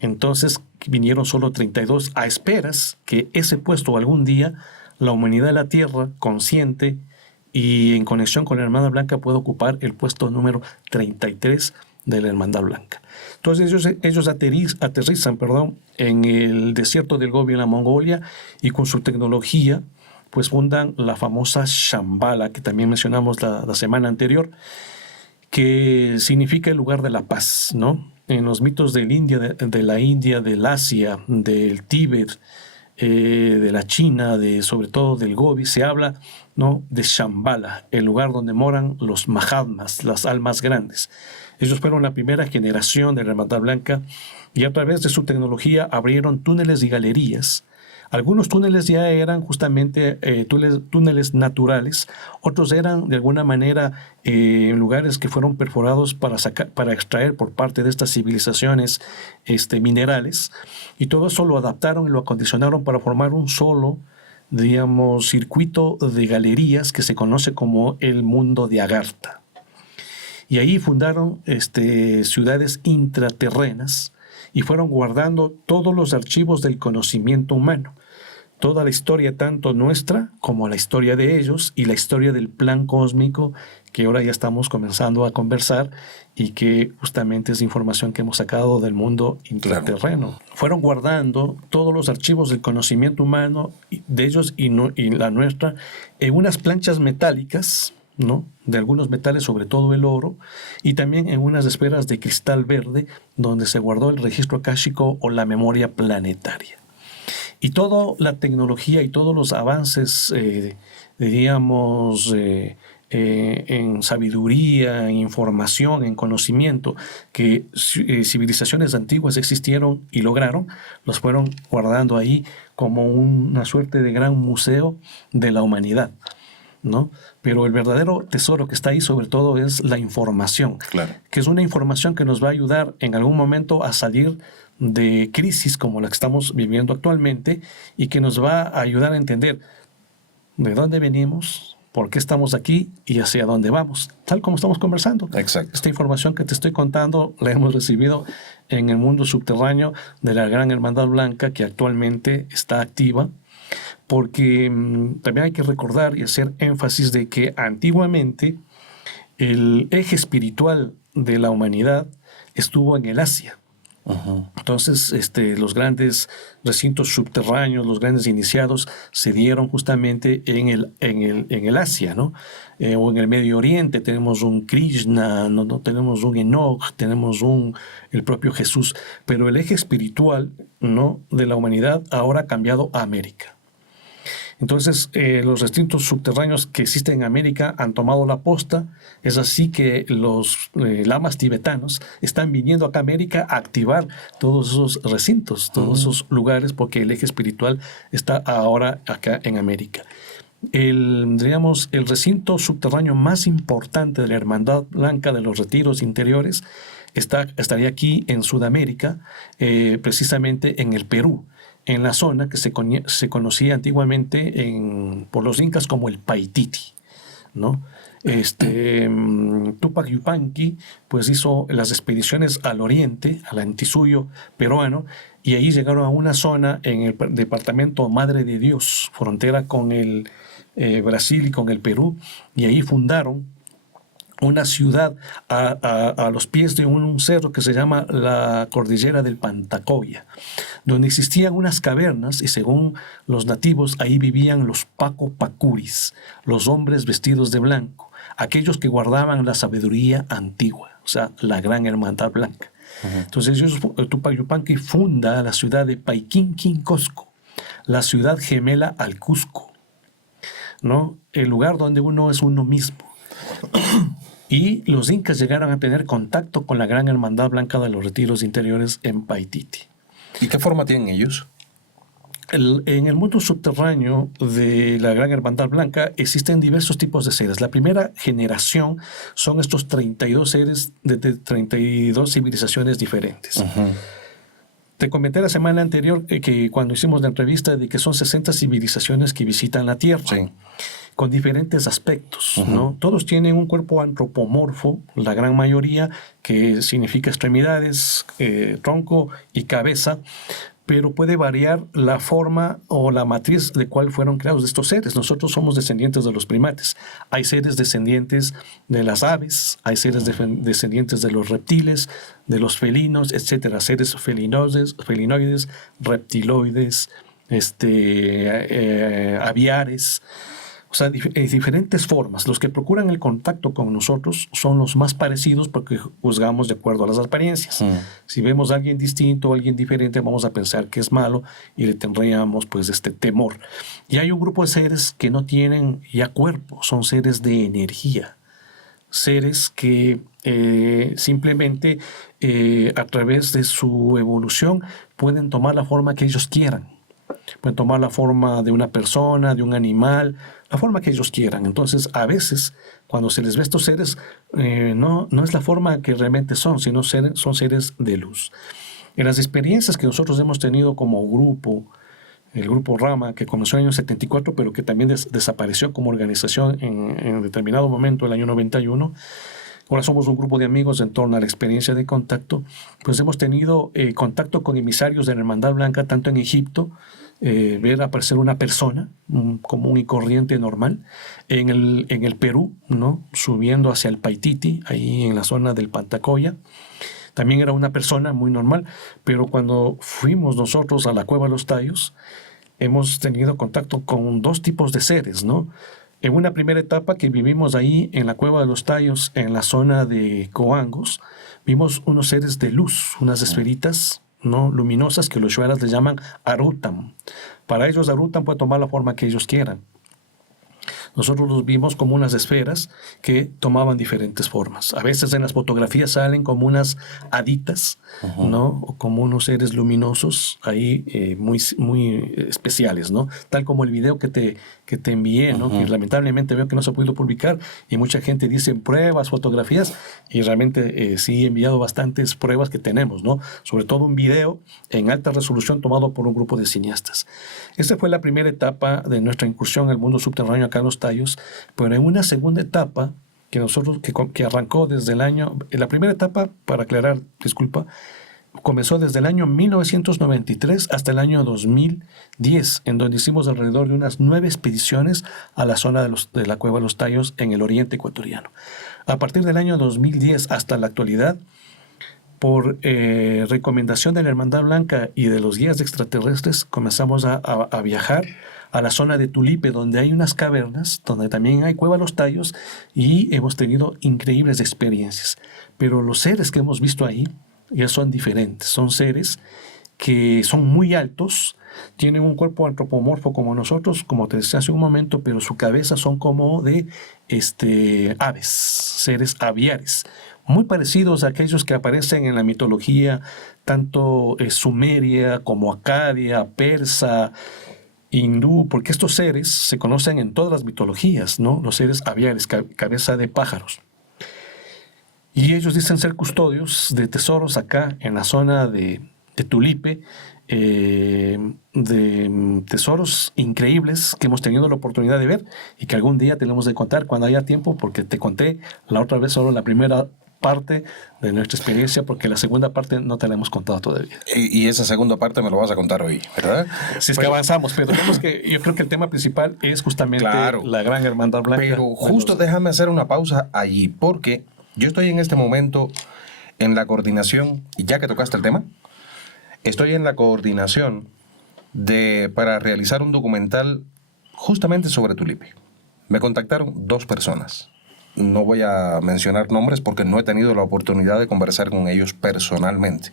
Entonces vinieron solo 32 a esperas que ese puesto algún día la humanidad de la Tierra, consciente y en conexión con la Hermandad Blanca, pueda ocupar el puesto número 33 de la Hermandad Blanca. Entonces ellos aterrizan en el desierto del Gobi, en la Mongolia, y con su tecnología pues fundan la famosa Shambhala, que también mencionamos la semana anterior, que significa el lugar de la paz, ¿no? En los mitos de la India, del Asia, del Tíbet, de la China, sobre todo del Gobi, se habla, ¿no?, de Shambhala, el lugar donde moran los Mahatmas, las almas grandes. Ellos fueron la primera generación de la Hermandad Blanca y a través de su tecnología abrieron túneles y galerías. Algunos túneles ya eran justamente túneles naturales, otros eran de alguna manera lugares que fueron perforados para extraer por parte de estas civilizaciones minerales, y todo eso lo adaptaron y lo acondicionaron para formar un solo, circuito de galerías que se conoce como el mundo de Agartha. Y ahí fundaron ciudades intraterrenas y fueron guardando todos los archivos del conocimiento humano. Toda la historia, tanto nuestra como la historia de ellos y la historia del plan cósmico, que ahora ya estamos comenzando a conversar y que justamente es información que hemos sacado del mundo intraterreno. Claro. Fueron guardando todos los archivos del conocimiento humano de ellos y la nuestra en unas planchas metálicas, ¿no?, de algunos metales, sobre todo el oro, y también en unas esferas de cristal verde donde se guardó el registro akáshico o la memoria planetaria. Y toda la tecnología y todos los avances, en sabiduría, en información, en conocimiento, que civilizaciones antiguas existieron y lograron, los fueron guardando ahí como una suerte de gran museo de la humanidad, ¿no? Pero el verdadero tesoro que está ahí sobre todo es la información, claro, que es una información que nos va a ayudar en algún momento a salir de crisis como la que estamos viviendo actualmente, y que nos va a ayudar a entender de dónde venimos, por qué estamos aquí y hacia dónde vamos, tal como estamos conversando. Exacto. Esta información que te estoy contando la hemos recibido en el mundo subterráneo de la Gran Hermandad Blanca, que actualmente está activa, porque también hay que recordar y hacer énfasis de que antiguamente el eje espiritual de la humanidad estuvo en el Asia. Uh-huh. Entonces, los grandes recintos subterráneos, los grandes iniciados, se dieron justamente en el Asia, ¿no? O en el Medio Oriente. Tenemos un Krishna, no tenemos un Enoch, tenemos el propio Jesús. Pero el eje espiritual, ¿no?, de la humanidad ahora ha cambiado a América. Entonces, los recintos subterráneos que existen en América han tomado la posta. Es así que los lamas tibetanos están viniendo acá a América a activar todos esos recintos, todos esos lugares, porque el eje espiritual está ahora acá en América. Diríamos, el recinto subterráneo más importante de la Hermandad Blanca de los Retiros Interiores estaría aquí en Sudamérica, precisamente en el Perú, en la zona que se conocía antiguamente por los incas como el Paititi, ¿no? Tupac Yupanqui pues hizo las expediciones al oriente, al Antisuyo peruano, y ahí llegaron a una zona en el departamento Madre de Dios, frontera con el Brasil y con el Perú, y ahí fundaron una ciudad a los pies de un cerro que se llama la Cordillera del Pantacoya, donde existían unas cavernas y según los nativos ahí vivían los Paco Pacuris, los hombres vestidos de blanco, aquellos que guardaban la sabiduría antigua, o sea, la gran hermandad blanca. Uh-huh. Entonces Tupac Yupanqui funda la ciudad de Paiquinquincosco, la ciudad gemela al Cusco, ¿no? El lugar donde uno es uno mismo. Y los incas llegaron a tener contacto con la gran hermandad blanca de los Retiros Interiores en Paititi. ¿Y qué forma tienen ellos? En el mundo subterráneo de la gran hermandad blanca existen diversos tipos de seres. La primera generación son estos 32 seres de 32 civilizaciones diferentes. Uh-huh. Te comenté la semana anterior que cuando hicimos la entrevista de que son 60 civilizaciones que visitan la Tierra. Sí. Con diferentes aspectos, uh-huh. ¿no? Todos tienen un cuerpo antropomorfo, la gran mayoría, que significa extremidades, tronco y cabeza, pero puede variar la forma o la matriz de cuál fueron creados estos seres. Nosotros somos descendientes de los primates. Hay seres descendientes de las aves, hay seres descendientes de los reptiles, de los felinos, etcétera. Seres felinoides, reptiloides, aviares. O sea, diferentes formas. Los que procuran el contacto con nosotros son los más parecidos porque juzgamos de acuerdo a las apariencias. Si vemos a alguien distinto o alguien diferente, vamos a pensar que es malo y le tendríamos pues temor. Y hay un grupo de seres que no tienen ya cuerpo, son seres de energía. Seres que simplemente a través de su evolución pueden tomar la forma que ellos quieran. Pueden tomar la forma de una persona, de un animal, la forma que ellos quieran. Entonces, a veces, cuando se les ve a estos seres, no es la forma que realmente son, sino son seres de luz. En las experiencias que nosotros hemos tenido como grupo, el grupo Rama, que comenzó en el año 74, pero que también desapareció como organización en determinado momento, el año 91, ahora somos un grupo de amigos en torno a la experiencia de contacto, pues hemos tenido contacto con emisarios de la Hermandad Blanca, tanto en Egipto, ver aparecer una persona común y corriente normal, en el Perú, ¿no? Subiendo hacia el Paititi, ahí en la zona del Pantacoya. También era una persona muy normal, pero cuando fuimos nosotros a la Cueva de los Tallos, hemos tenido contacto con dos tipos de seres, ¿no? En una primera etapa que vivimos ahí en la Cueva de los Tallos, en la zona de Coangos, vimos unos seres de luz, unas esferitas, ¿no? Luminosas que los shuaras le llaman Arutam. Para ellos Arutam puede tomar la forma que ellos quieran. Nosotros los vimos como unas esferas que tomaban diferentes formas. A veces en las fotografías salen como unas haditas, uh-huh. ¿no? O como unos seres luminosos ahí muy, muy especiales, ¿no? Tal como el video que te envié, ¿no? Uh-huh. Que lamentablemente veo que no se ha podido publicar y mucha gente dice pruebas, fotografías, y realmente sí he enviado bastantes pruebas que tenemos, ¿no? Sobre todo un video en alta resolución tomado por un grupo de cineastas. Esta fue la primera etapa de nuestra incursión al mundo subterráneo acá en Los Tallos, pero en una segunda etapa que nosotros que arrancó desde el año, la primera etapa, para aclarar, disculpa, comenzó desde el año 1993 hasta el año 2010, en donde hicimos alrededor de unas 9 expediciones a la zona de la Cueva de los Tallos en el oriente ecuatoriano. A partir del año 2010 hasta la actualidad, por recomendación de la Hermandad Blanca y de los guías extraterrestres, comenzamos a viajar a la zona de Tulipe, donde hay unas cavernas, donde también hay Cueva de los Tallos, y hemos tenido increíbles experiencias. Pero los seres que hemos visto ahí ya son diferentes, son seres que son muy altos, tienen un cuerpo antropomorfo como nosotros, como te decía hace un momento, pero su cabeza son como de aves, seres aviares, muy parecidos a aquellos que aparecen en la mitología, tanto sumeria como acadia, persa, hindú, porque estos seres se conocen en todas las mitologías, ¿no? Los seres aviares, cabeza de pájaros. Y ellos dicen ser custodios de tesoros acá en la zona de Tulipe, de tesoros increíbles que hemos tenido la oportunidad de ver y que algún día tenemos de contar cuando haya tiempo, porque te conté la otra vez solo la primera parte de nuestra experiencia, porque la segunda parte no te la hemos contado todavía. Y esa segunda parte me lo vas a contar hoy, ¿verdad? Si es que avanzamos, pero yo creo que el tema principal es justamente la Gran Hermandad Blanca. Pero justo déjame hacer una pausa allí, porque yo estoy en este momento en la coordinación, y ya que tocaste el tema, estoy en la coordinación para realizar un documental justamente sobre Tulipe. Me contactaron 2 personas. No voy a mencionar nombres porque no he tenido la oportunidad de conversar con ellos personalmente.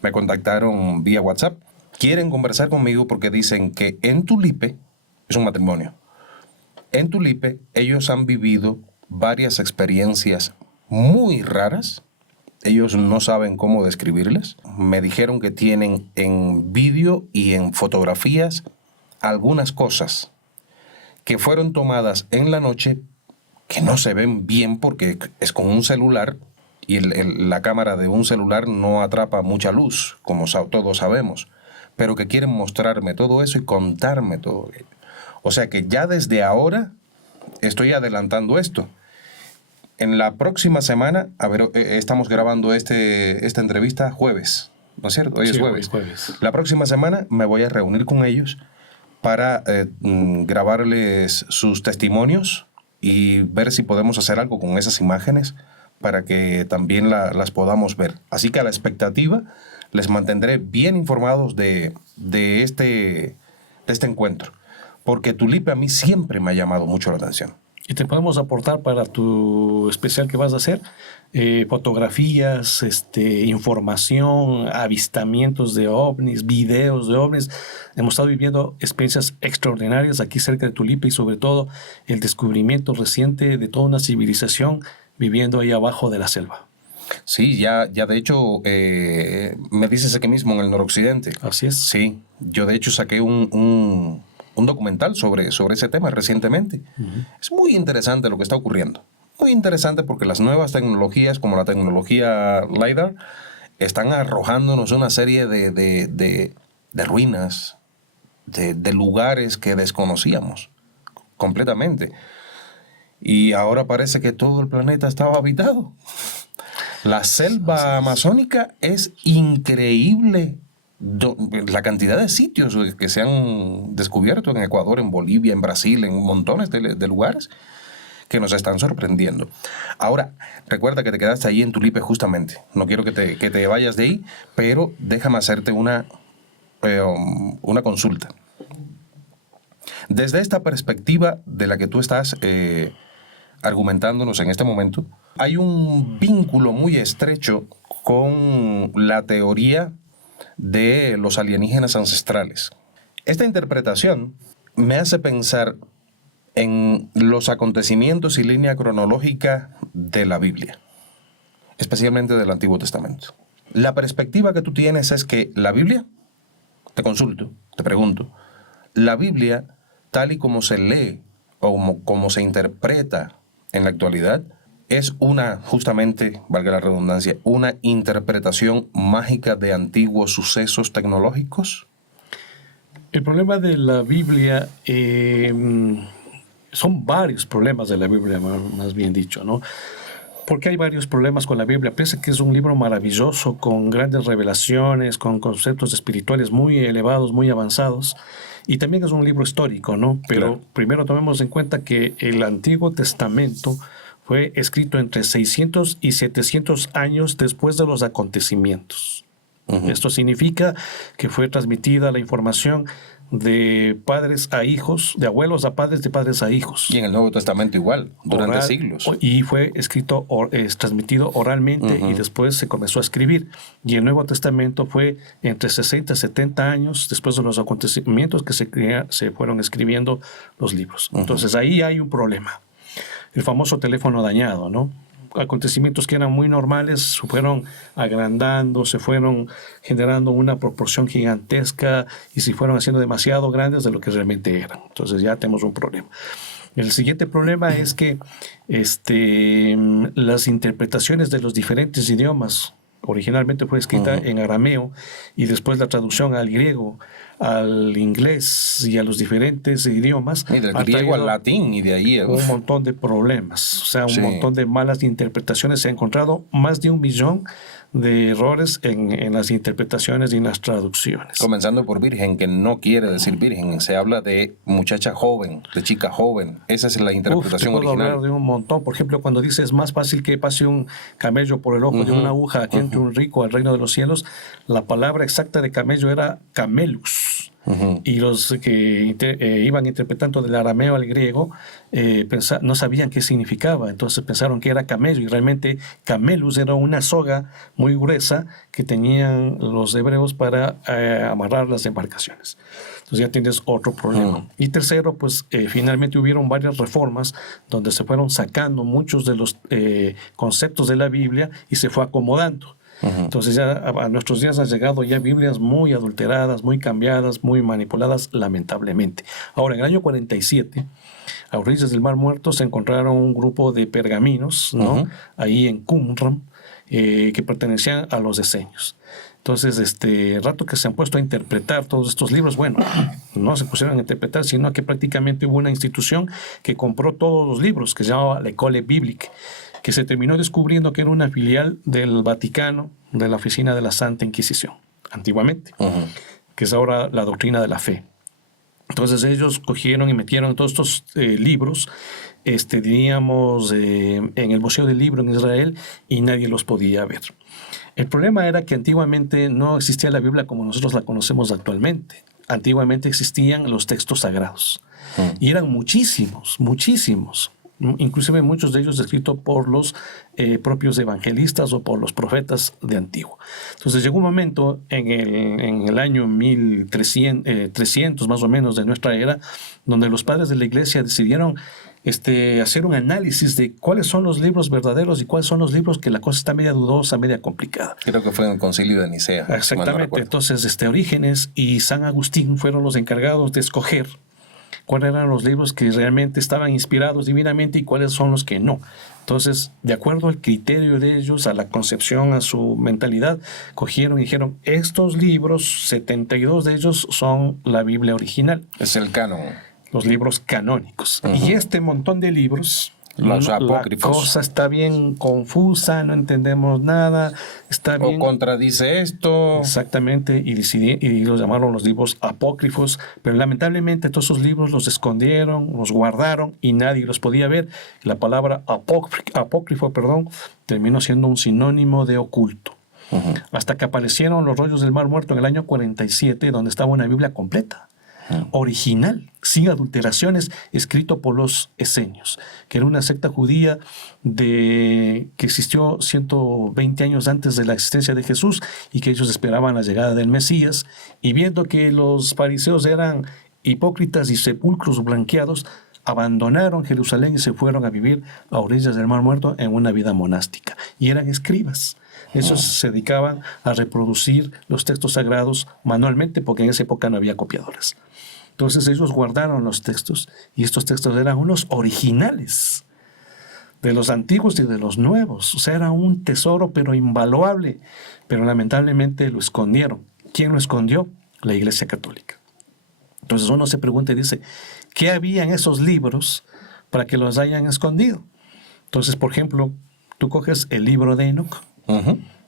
Me contactaron vía WhatsApp. Quieren conversar conmigo porque dicen que en Tulipe, es un matrimonio, en Tulipe ellos han vivido varias experiencias muy raras. Ellos no saben cómo describirlas. Me dijeron que tienen en vídeo y en fotografías algunas cosas que fueron tomadas en la noche que no se ven bien porque es con un celular y la cámara de un celular no atrapa mucha luz, como todos sabemos, pero que quieren mostrarme todo eso y contarme todo ello. O sea que ya desde ahora estoy adelantando esto. En la próxima semana, estamos grabando esta entrevista jueves, ¿no es cierto? Hoy es jueves. La próxima semana me voy a reunir con ellos para grabarles sus testimonios y ver si podemos hacer algo con esas imágenes para que también las podamos ver. Así que a la expectativa les mantendré bien informados de este encuentro, porque Tulipe a mí siempre me ha llamado mucho la atención. Y te podemos aportar para tu especial que vas a hacer fotografías, información, avistamientos de ovnis, videos de ovnis. Hemos estado viviendo experiencias extraordinarias aquí cerca de Tulipe y sobre todo el descubrimiento reciente de toda una civilización viviendo ahí abajo de la selva. Sí, ya de hecho me dices aquí mismo en el noroccidente. Así es. Sí, yo de hecho saqué un documental sobre ese tema recientemente. Uh-huh. Es muy interesante lo que está ocurriendo. Muy interesante porque las nuevas tecnologías, como la tecnología LiDAR, están arrojándonos una serie de ruinas, de lugares que desconocíamos completamente. Y ahora parece que todo el planeta estaba habitado. La selva amazónica es increíble. La cantidad de sitios que se han descubierto en Ecuador, en Bolivia, en Brasil, en montones de lugares que nos están sorprendiendo. Ahora, recuerda que te quedaste ahí en Tulipe justamente. No quiero que te vayas de ahí, pero déjame hacerte una consulta. Desde esta perspectiva de la que tú estás argumentándonos en este momento, hay un vínculo muy estrecho con la teoría de los alienígenas ancestrales. Esta interpretación me hace pensar en los acontecimientos y línea cronológica de la Biblia, especialmente del Antiguo Testamento. La perspectiva que tú tienes es que la Biblia, te pregunto, la Biblia, tal y como se lee o como se interpreta en la actualidad, es justamente, valga la redundancia, una interpretación mágica de antiguos sucesos tecnológicos. El problema de la Biblia, son varios problemas de la Biblia, más bien dicho, ¿no? Porque hay varios problemas con la Biblia. Piensa que es un libro maravilloso, con grandes revelaciones, con conceptos espirituales muy elevados, muy avanzados. Y también es un libro histórico, ¿no? Pero claro, primero tomemos en cuenta que el Antiguo Testamento fue escrito entre 600 y 700 años después de los acontecimientos. Uh-huh. Esto significa que fue transmitida la información de padres a hijos, de abuelos a padres, de padres a hijos. Y en el Nuevo Testamento igual, durante siglos. Y fue escrito, transmitido oralmente, uh-huh, y después se comenzó a escribir. Y el Nuevo Testamento fue entre 60 y 70 años después de los acontecimientos que se fueron escribiendo los libros. Uh-huh. Entonces ahí hay un problema. El famoso teléfono dañado, ¿no? acontecimientos que eran muy normales se fueron agrandando, se fueron generando una proporción gigantesca y se fueron haciendo demasiado grandes de lo que realmente eran. Entonces ya tenemos un problema. El siguiente problema es que las interpretaciones de los diferentes idiomas, originalmente fue escrita en arameo y después la traducción al griego, al inglés y a los diferentes idiomas. Y del griego al latín y de ahí. Un montón de problemas, o sea, un montón de malas interpretaciones. Se ha encontrado más de 1 millón de errores en las interpretaciones y en las traducciones. Comenzando por virgen, que no quiere decir virgen, se habla de muchacha joven, de chica joven. Esa es la interpretación te puedo original. hablar de un montón. Por ejemplo, cuando dice es más fácil que pase un camello por el ojo de una aguja que entre un rico al reino de los cielos, la palabra exacta de camello era camelus. Y los que iban interpretando del arameo al griego no sabían qué significaba, entonces pensaron que era camello, y realmente camelus era una soga muy gruesa que tenían los hebreos para amarrar las embarcaciones. Entonces ya tienes otro problema. Y tercero, pues finalmente hubieron varias reformas donde se fueron sacando muchos de los conceptos de la Biblia y se fue acomodando. Entonces ya a nuestros días han llegado ya Biblias muy adulteradas, muy cambiadas, muy manipuladas, lamentablemente. Ahora, en el año 47, a orillas del Mar Muerto se encontraron un grupo de pergaminos, ¿no? Ahí en Qumran, que pertenecían a los esenios. Entonces, rato que se han puesto a interpretar todos estos libros, bueno, no se pusieron a interpretar, sino que prácticamente hubo una institución que compró todos los libros, que se llamaba l'École Biblique, que se terminó descubriendo que era una filial del Vaticano, de la Oficina de la Santa Inquisición, antiguamente, que es ahora la doctrina de la fe. Entonces ellos cogieron y metieron todos estos libros, diríamos, en el Museo del Libro en Israel, y nadie los podía ver. El problema era que antiguamente no existía la Biblia como nosotros la conocemos actualmente. Antiguamente existían los textos sagrados, y eran muchísimos, muchísimos. Inclusive muchos de ellos escritos por los propios evangelistas o por los profetas de antiguo. Entonces llegó un momento en el año 1300 más o menos de nuestra era, donde los padres de la iglesia decidieron hacer un análisis de cuáles son los libros verdaderos y cuáles son los libros que la cosa está media dudosa, media complicada. Creo que fue en el Concilio de Nicea. Exactamente. No, entonces Orígenes y San Agustín fueron los encargados de escoger cuáles eran los libros que realmente estaban inspirados divinamente y cuáles son los que no. Entonces, de acuerdo al criterio de ellos, a la concepción, a su mentalidad, cogieron y dijeron, estos libros, 72 de ellos son la Biblia original. Es el canon. Los libros canónicos. Y este montón de libros, los apócrifos. La cosa está bien confusa, no entendemos nada, está bien... O contradice esto. Exactamente, y los llamaron los libros apócrifos, pero lamentablemente todos esos libros los escondieron, los guardaron y nadie los podía ver. La palabra apócrifo, terminó siendo un sinónimo de oculto. Hasta que aparecieron los rollos del Mar Muerto en el año 47, donde estaba una Biblia completa, original, sin adulteraciones, escrito por los esenios, que era una secta judía que existió 120 años antes de la existencia de Jesús y que ellos esperaban la llegada del Mesías, y viendo que los fariseos eran hipócritas y sepulcros blanqueados, abandonaron Jerusalén y se fueron a vivir a orillas del Mar Muerto en una vida monástica, y eran escribas. Esos se dedicaban a reproducir los textos sagrados manualmente, porque en esa época no había copiadores. Entonces ellos guardaron los textos, y estos textos eran unos originales de los antiguos y de los nuevos. O sea, era un tesoro pero invaluable, pero lamentablemente lo escondieron. ¿Quién lo escondió? La Iglesia Católica. Entonces uno se pregunta y dice, ¿qué había en esos libros para que los hayan escondido? Entonces, por ejemplo, tú coges el libro de Enoc,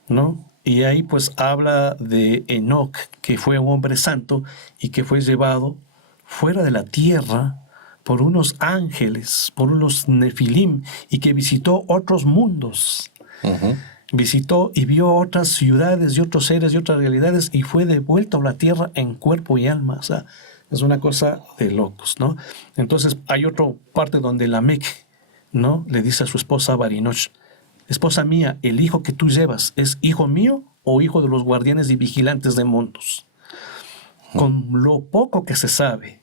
¿no? Y ahí pues habla de Enoc, que fue un hombre santo y que fue llevado fuera de la tierra por unos ángeles, por unos nefilim, y que visitó otros mundos. Visitó y vio otras ciudades y otros seres y otras realidades, y fue devuelto a la tierra en cuerpo y alma. O sea, es una cosa de locos, ¿no? Entonces hay otra parte donde Lamec, ¿no?, le dice a su esposa Barinoch, esposa mía, ¿el hijo que tú llevas es hijo mío o hijo de los guardianes y vigilantes de mundos? Con lo poco que se sabe,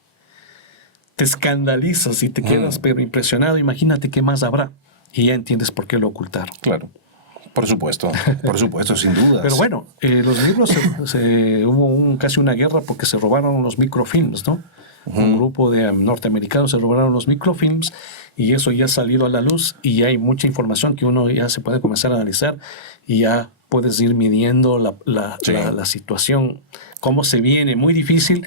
te escandalizas y te quedas pero impresionado. Imagínate qué más habrá. y ya entiendes por qué lo ocultaron. Claro. Por supuesto, sin duda. Pero bueno, los libros, hubo casi una guerra porque se robaron los microfilms, ¿no? Un grupo de norteamericanos se robaron los microfilms y eso ya ha salido a la luz y ya hay mucha información que uno ya se puede comenzar a analizar y ya puedes ir midiendo la situación, cómo se viene, muy difícil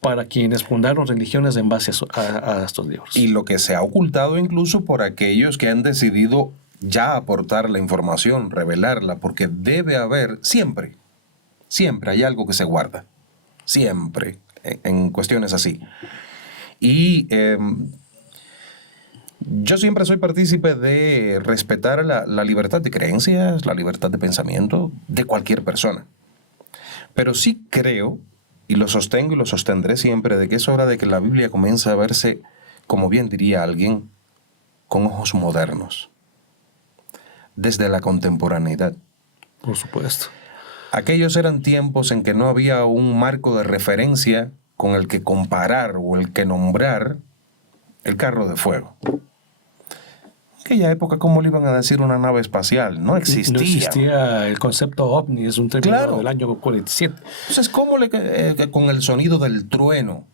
para quienes fundaron religiones en base a estos libros. Y lo que se ha ocultado incluso por aquellos que han decidido ya aportar la información, revelarla, porque debe haber siempre hay algo que se guarda, siempre, en cuestiones así. Y yo siempre soy partícipe de respetar la libertad de creencias, la libertad de pensamiento de cualquier persona. Pero sí creo, y lo sostengo y lo sostendré siempre, de que es hora de que la Biblia comience a verse, como bien diría alguien, con ojos modernos. Desde la contemporaneidad. Por supuesto. Aquellos eran tiempos en que no había un marco de referencia con el que comparar o el que nombrar el carro de fuego. En aquella época, ¿cómo le iban a decir una nave espacial? No existía. No existía el concepto ovni, es un término del año 47. Entonces, ¿cómo con el sonido del trueno?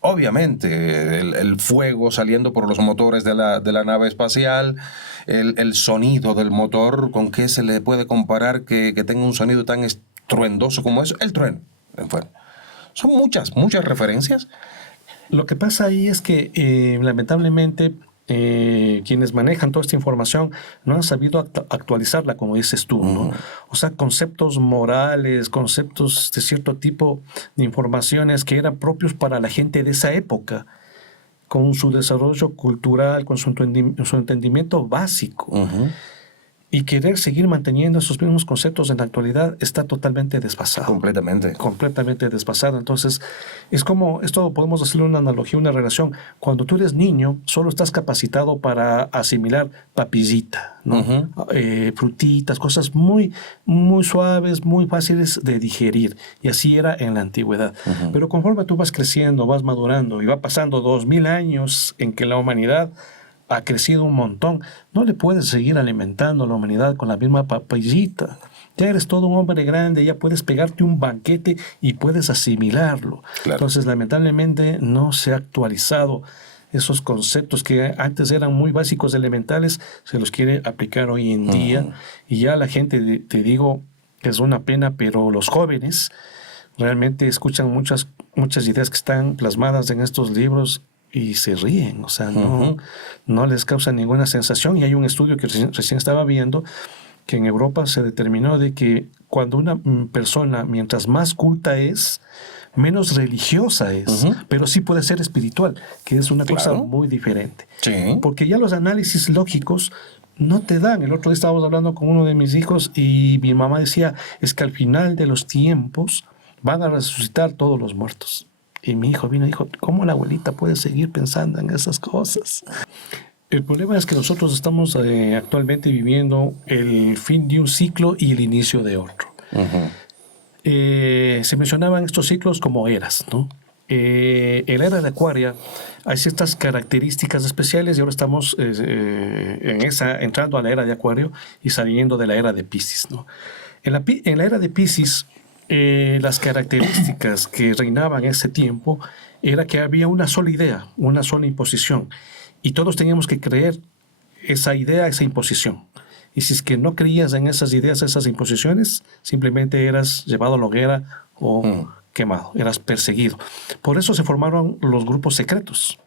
Obviamente, el fuego saliendo por los motores de la nave espacial, el sonido del motor, ¿con qué se le puede comparar que tenga un sonido tan estruendoso como eso? El trueno. Bueno, son muchas referencias. Lo que pasa ahí es que, lamentablemente, quienes manejan toda esta información no han sabido actualizarla, como dices tú, ¿no? O sea, conceptos morales, conceptos de cierto tipo de informaciones que eran propios para la gente de esa época, con su desarrollo cultural, con su entendimiento básico. Y querer seguir manteniendo esos mismos conceptos en la actualidad está totalmente desfasado. Completamente desfasado. Entonces, es como, esto podemos hacerle una analogía, una relación. Cuando tú eres niño, solo estás capacitado para asimilar papillita, ¿no? Frutitas, cosas muy, muy suaves, muy fáciles de digerir. Y así era en la antigüedad. Pero conforme tú vas creciendo, vas madurando y va pasando 2000 años en que la humanidad ha crecido un montón, no le puedes seguir alimentando a la humanidad con la misma papayita. Ya eres todo un hombre grande, ya puedes pegarte un banquete y puedes asimilarlo. Claro. Entonces, lamentablemente, no se ha actualizado esos conceptos que antes eran muy básicos, elementales, se los quiere aplicar hoy en día. Y ya la gente, te digo, es una pena, pero los jóvenes realmente escuchan muchas ideas que están plasmadas en estos libros y se ríen, o sea, no les causa ninguna sensación. Y hay un estudio que recién estaba viendo que en Europa se determinó de que cuando una persona, mientras más culta es, menos religiosa es, pero sí puede ser espiritual, que es una cosa muy diferente. Sí. Porque ya los análisis lógicos no te dan. El otro día estábamos hablando con uno de mis hijos y mi mamá decía, es que al final de los tiempos van a resucitar todos los muertos. Y mi hijo vino y dijo, ¿cómo la abuelita puede seguir pensando en esas cosas? El problema es que nosotros estamos actualmente viviendo el fin de un ciclo y el inicio de otro. Se mencionaban estos ciclos como eras, ¿no? En la era de Acuario hay ciertas características especiales y ahora estamos entrando a la era de Acuario y saliendo de la era de Piscis, ¿no? En la era de Piscis, las características que reinaban en ese tiempo era que había una sola idea, una sola imposición, y todos teníamos que creer esa idea, esa imposición. Y si es que no creías en esas ideas, esas imposiciones, simplemente eras llevado a la hoguera o quemado, eras perseguido. Por eso se formaron los grupos secretos,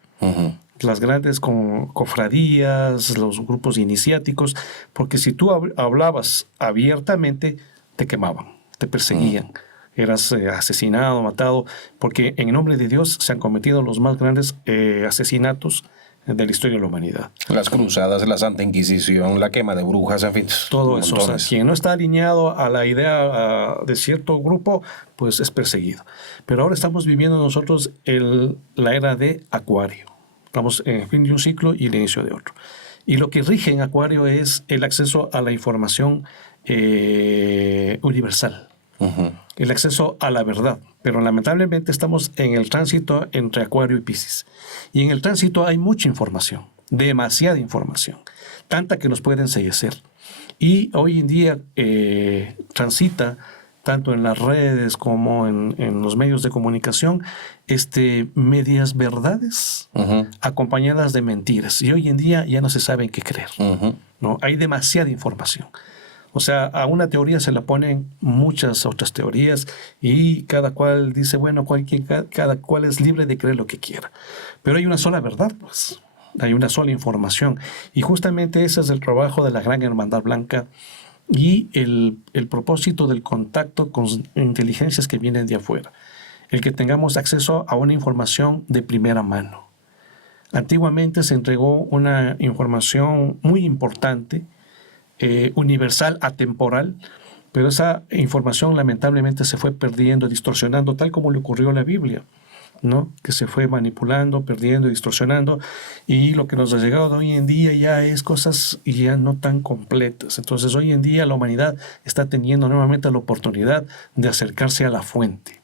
las grandes cofradías, los grupos iniciáticos, porque si tú hablabas abiertamente, te quemaban, te perseguían. Eras asesinado, matado, porque en nombre de Dios se han cometido los más grandes asesinatos de la historia de la humanidad. Las cruzadas, la Santa Inquisición, la quema de brujas, en fin. Todo eso. O sea, quien no está alineado a la idea de cierto grupo, pues es perseguido. Pero ahora estamos viviendo nosotros la era de Acuario. Estamos en el fin de un ciclo y el inicio de otro. Y lo que rige en Acuario es el acceso a la información universal. El acceso a la verdad. Pero lamentablemente estamos en el tránsito entre Acuario y Piscis. Y en el tránsito hay mucha información, demasiada información. tanta que nos puede enceguecer. Y hoy en día transita tanto en las redes como en los medios de comunicación, medias verdades acompañadas de mentiras. Y hoy en día ya no se sabe en qué creer. ¿No? Hay demasiada información. O sea, a una teoría se le ponen muchas otras teorías y cada cual dice, bueno, cada cual es libre de creer lo que quiera. Pero hay una sola verdad, pues. Hay una sola información. Y justamente ese es el trabajo de la Gran Hermandad Blanca y el propósito del contacto con inteligencias que vienen de afuera. El que tengamos acceso a una información de primera mano. Antiguamente se entregó una información muy importante, universal, atemporal, pero esa información lamentablemente se fue perdiendo, distorsionando, tal como le ocurrió a la Biblia, ¿no? Que se fue manipulando, perdiendo, distorsionando, y lo que nos ha llegado de hoy en día ya es cosas ya no tan completas. Entonces hoy en día la humanidad está teniendo nuevamente la oportunidad de acercarse a la fuente.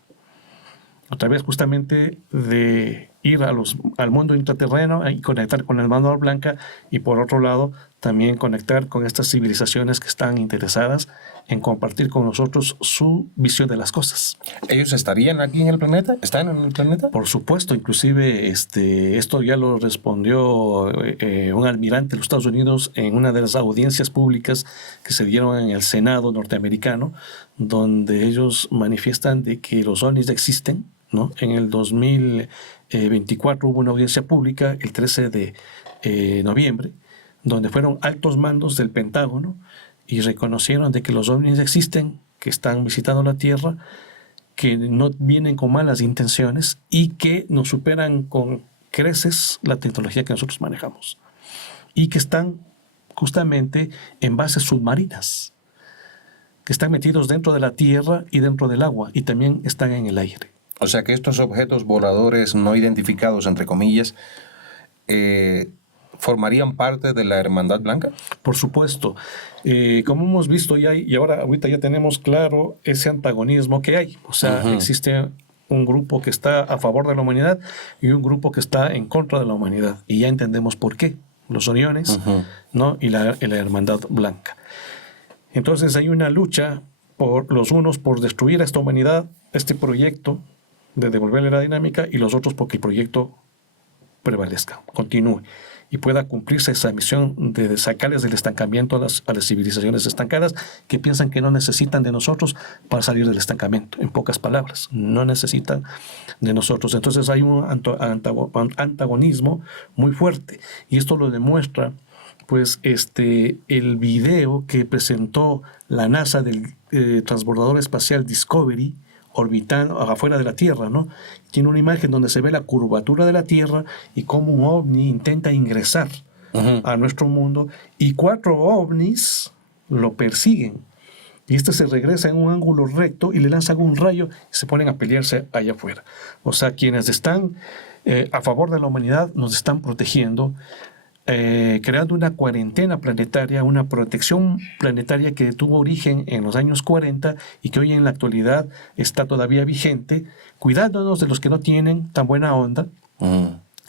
Otra vez justamente de ir al mundo intraterreno y conectar con la Hermandad Blanca, y por otro lado también conectar con estas civilizaciones que están interesadas en compartir con nosotros su visión de las cosas. ¿Ellos estarían aquí en el planeta? ¿Están en el planeta? Por supuesto, inclusive esto ya lo respondió un almirante de los Estados Unidos en una de las audiencias públicas que se dieron en el Senado norteamericano, donde ellos manifiestan de que los ovnis existen, ¿no? En el 2024 hubo una audiencia pública, el 13 de noviembre, donde fueron altos mandos del Pentágono y reconocieron de que los ovnis existen, que están visitando la Tierra, que no vienen con malas intenciones y que nos superan con creces la tecnología que nosotros manejamos. Y que están justamente en bases submarinas, que están metidos dentro de la Tierra y dentro del agua, y también están en el aire. O sea que estos objetos voladores no identificados, entre comillas, ¿formarían parte de la Hermandad Blanca? Por supuesto. Como hemos visto ya, y ahorita ya tenemos claro ese antagonismo que hay. O sea, existe un grupo que está a favor de la humanidad y un grupo que está en contra de la humanidad. Y ya entendemos por qué. Los Oriones, ¿no? y la Hermandad Blanca. Entonces hay una lucha por los unos por destruir a esta humanidad, este proyecto de devolverle la dinámica, y los otros porque el proyecto prevalezca, continúe y pueda cumplirse esa misión de sacarles del estancamiento a las civilizaciones estancadas que piensan que no necesitan de nosotros para salir del estancamiento. En pocas palabras, no necesitan de nosotros. Entonces hay un antagonismo muy fuerte, y esto lo demuestra pues el video que presentó la NASA del transbordador espacial Discovery orbitando afuera de la Tierra, ¿no? Tiene una imagen donde se ve la curvatura de la Tierra y cómo un ovni intenta ingresar a nuestro mundo, y 4 ovnis lo persiguen, y se regresa en un ángulo recto y le lanzan un rayo y se ponen a pelearse allá afuera. O sea, quienes están a favor de la humanidad nos están protegiendo, creando una cuarentena planetaria, una protección planetaria que tuvo origen en los años 40 y que hoy en la actualidad está todavía vigente, cuidándonos de los que no tienen tan buena onda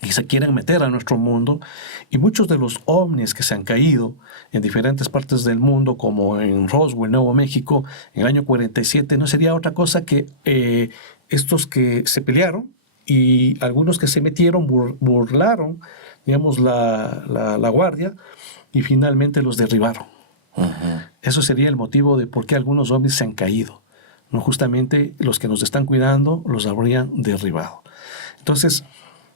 y se quieren meter a nuestro mundo. Y muchos de los ovnis que se han caído en diferentes partes del mundo, como en Roswell, Nuevo México, en el año 47, no sería otra cosa que estos que se pelearon y algunos que se metieron, burlaron, digamos, la guardia, y finalmente los derribaron. Eso sería el motivo de por qué algunos ovnis se han caído. No, justamente los que nos están cuidando los habrían derribado. Entonces,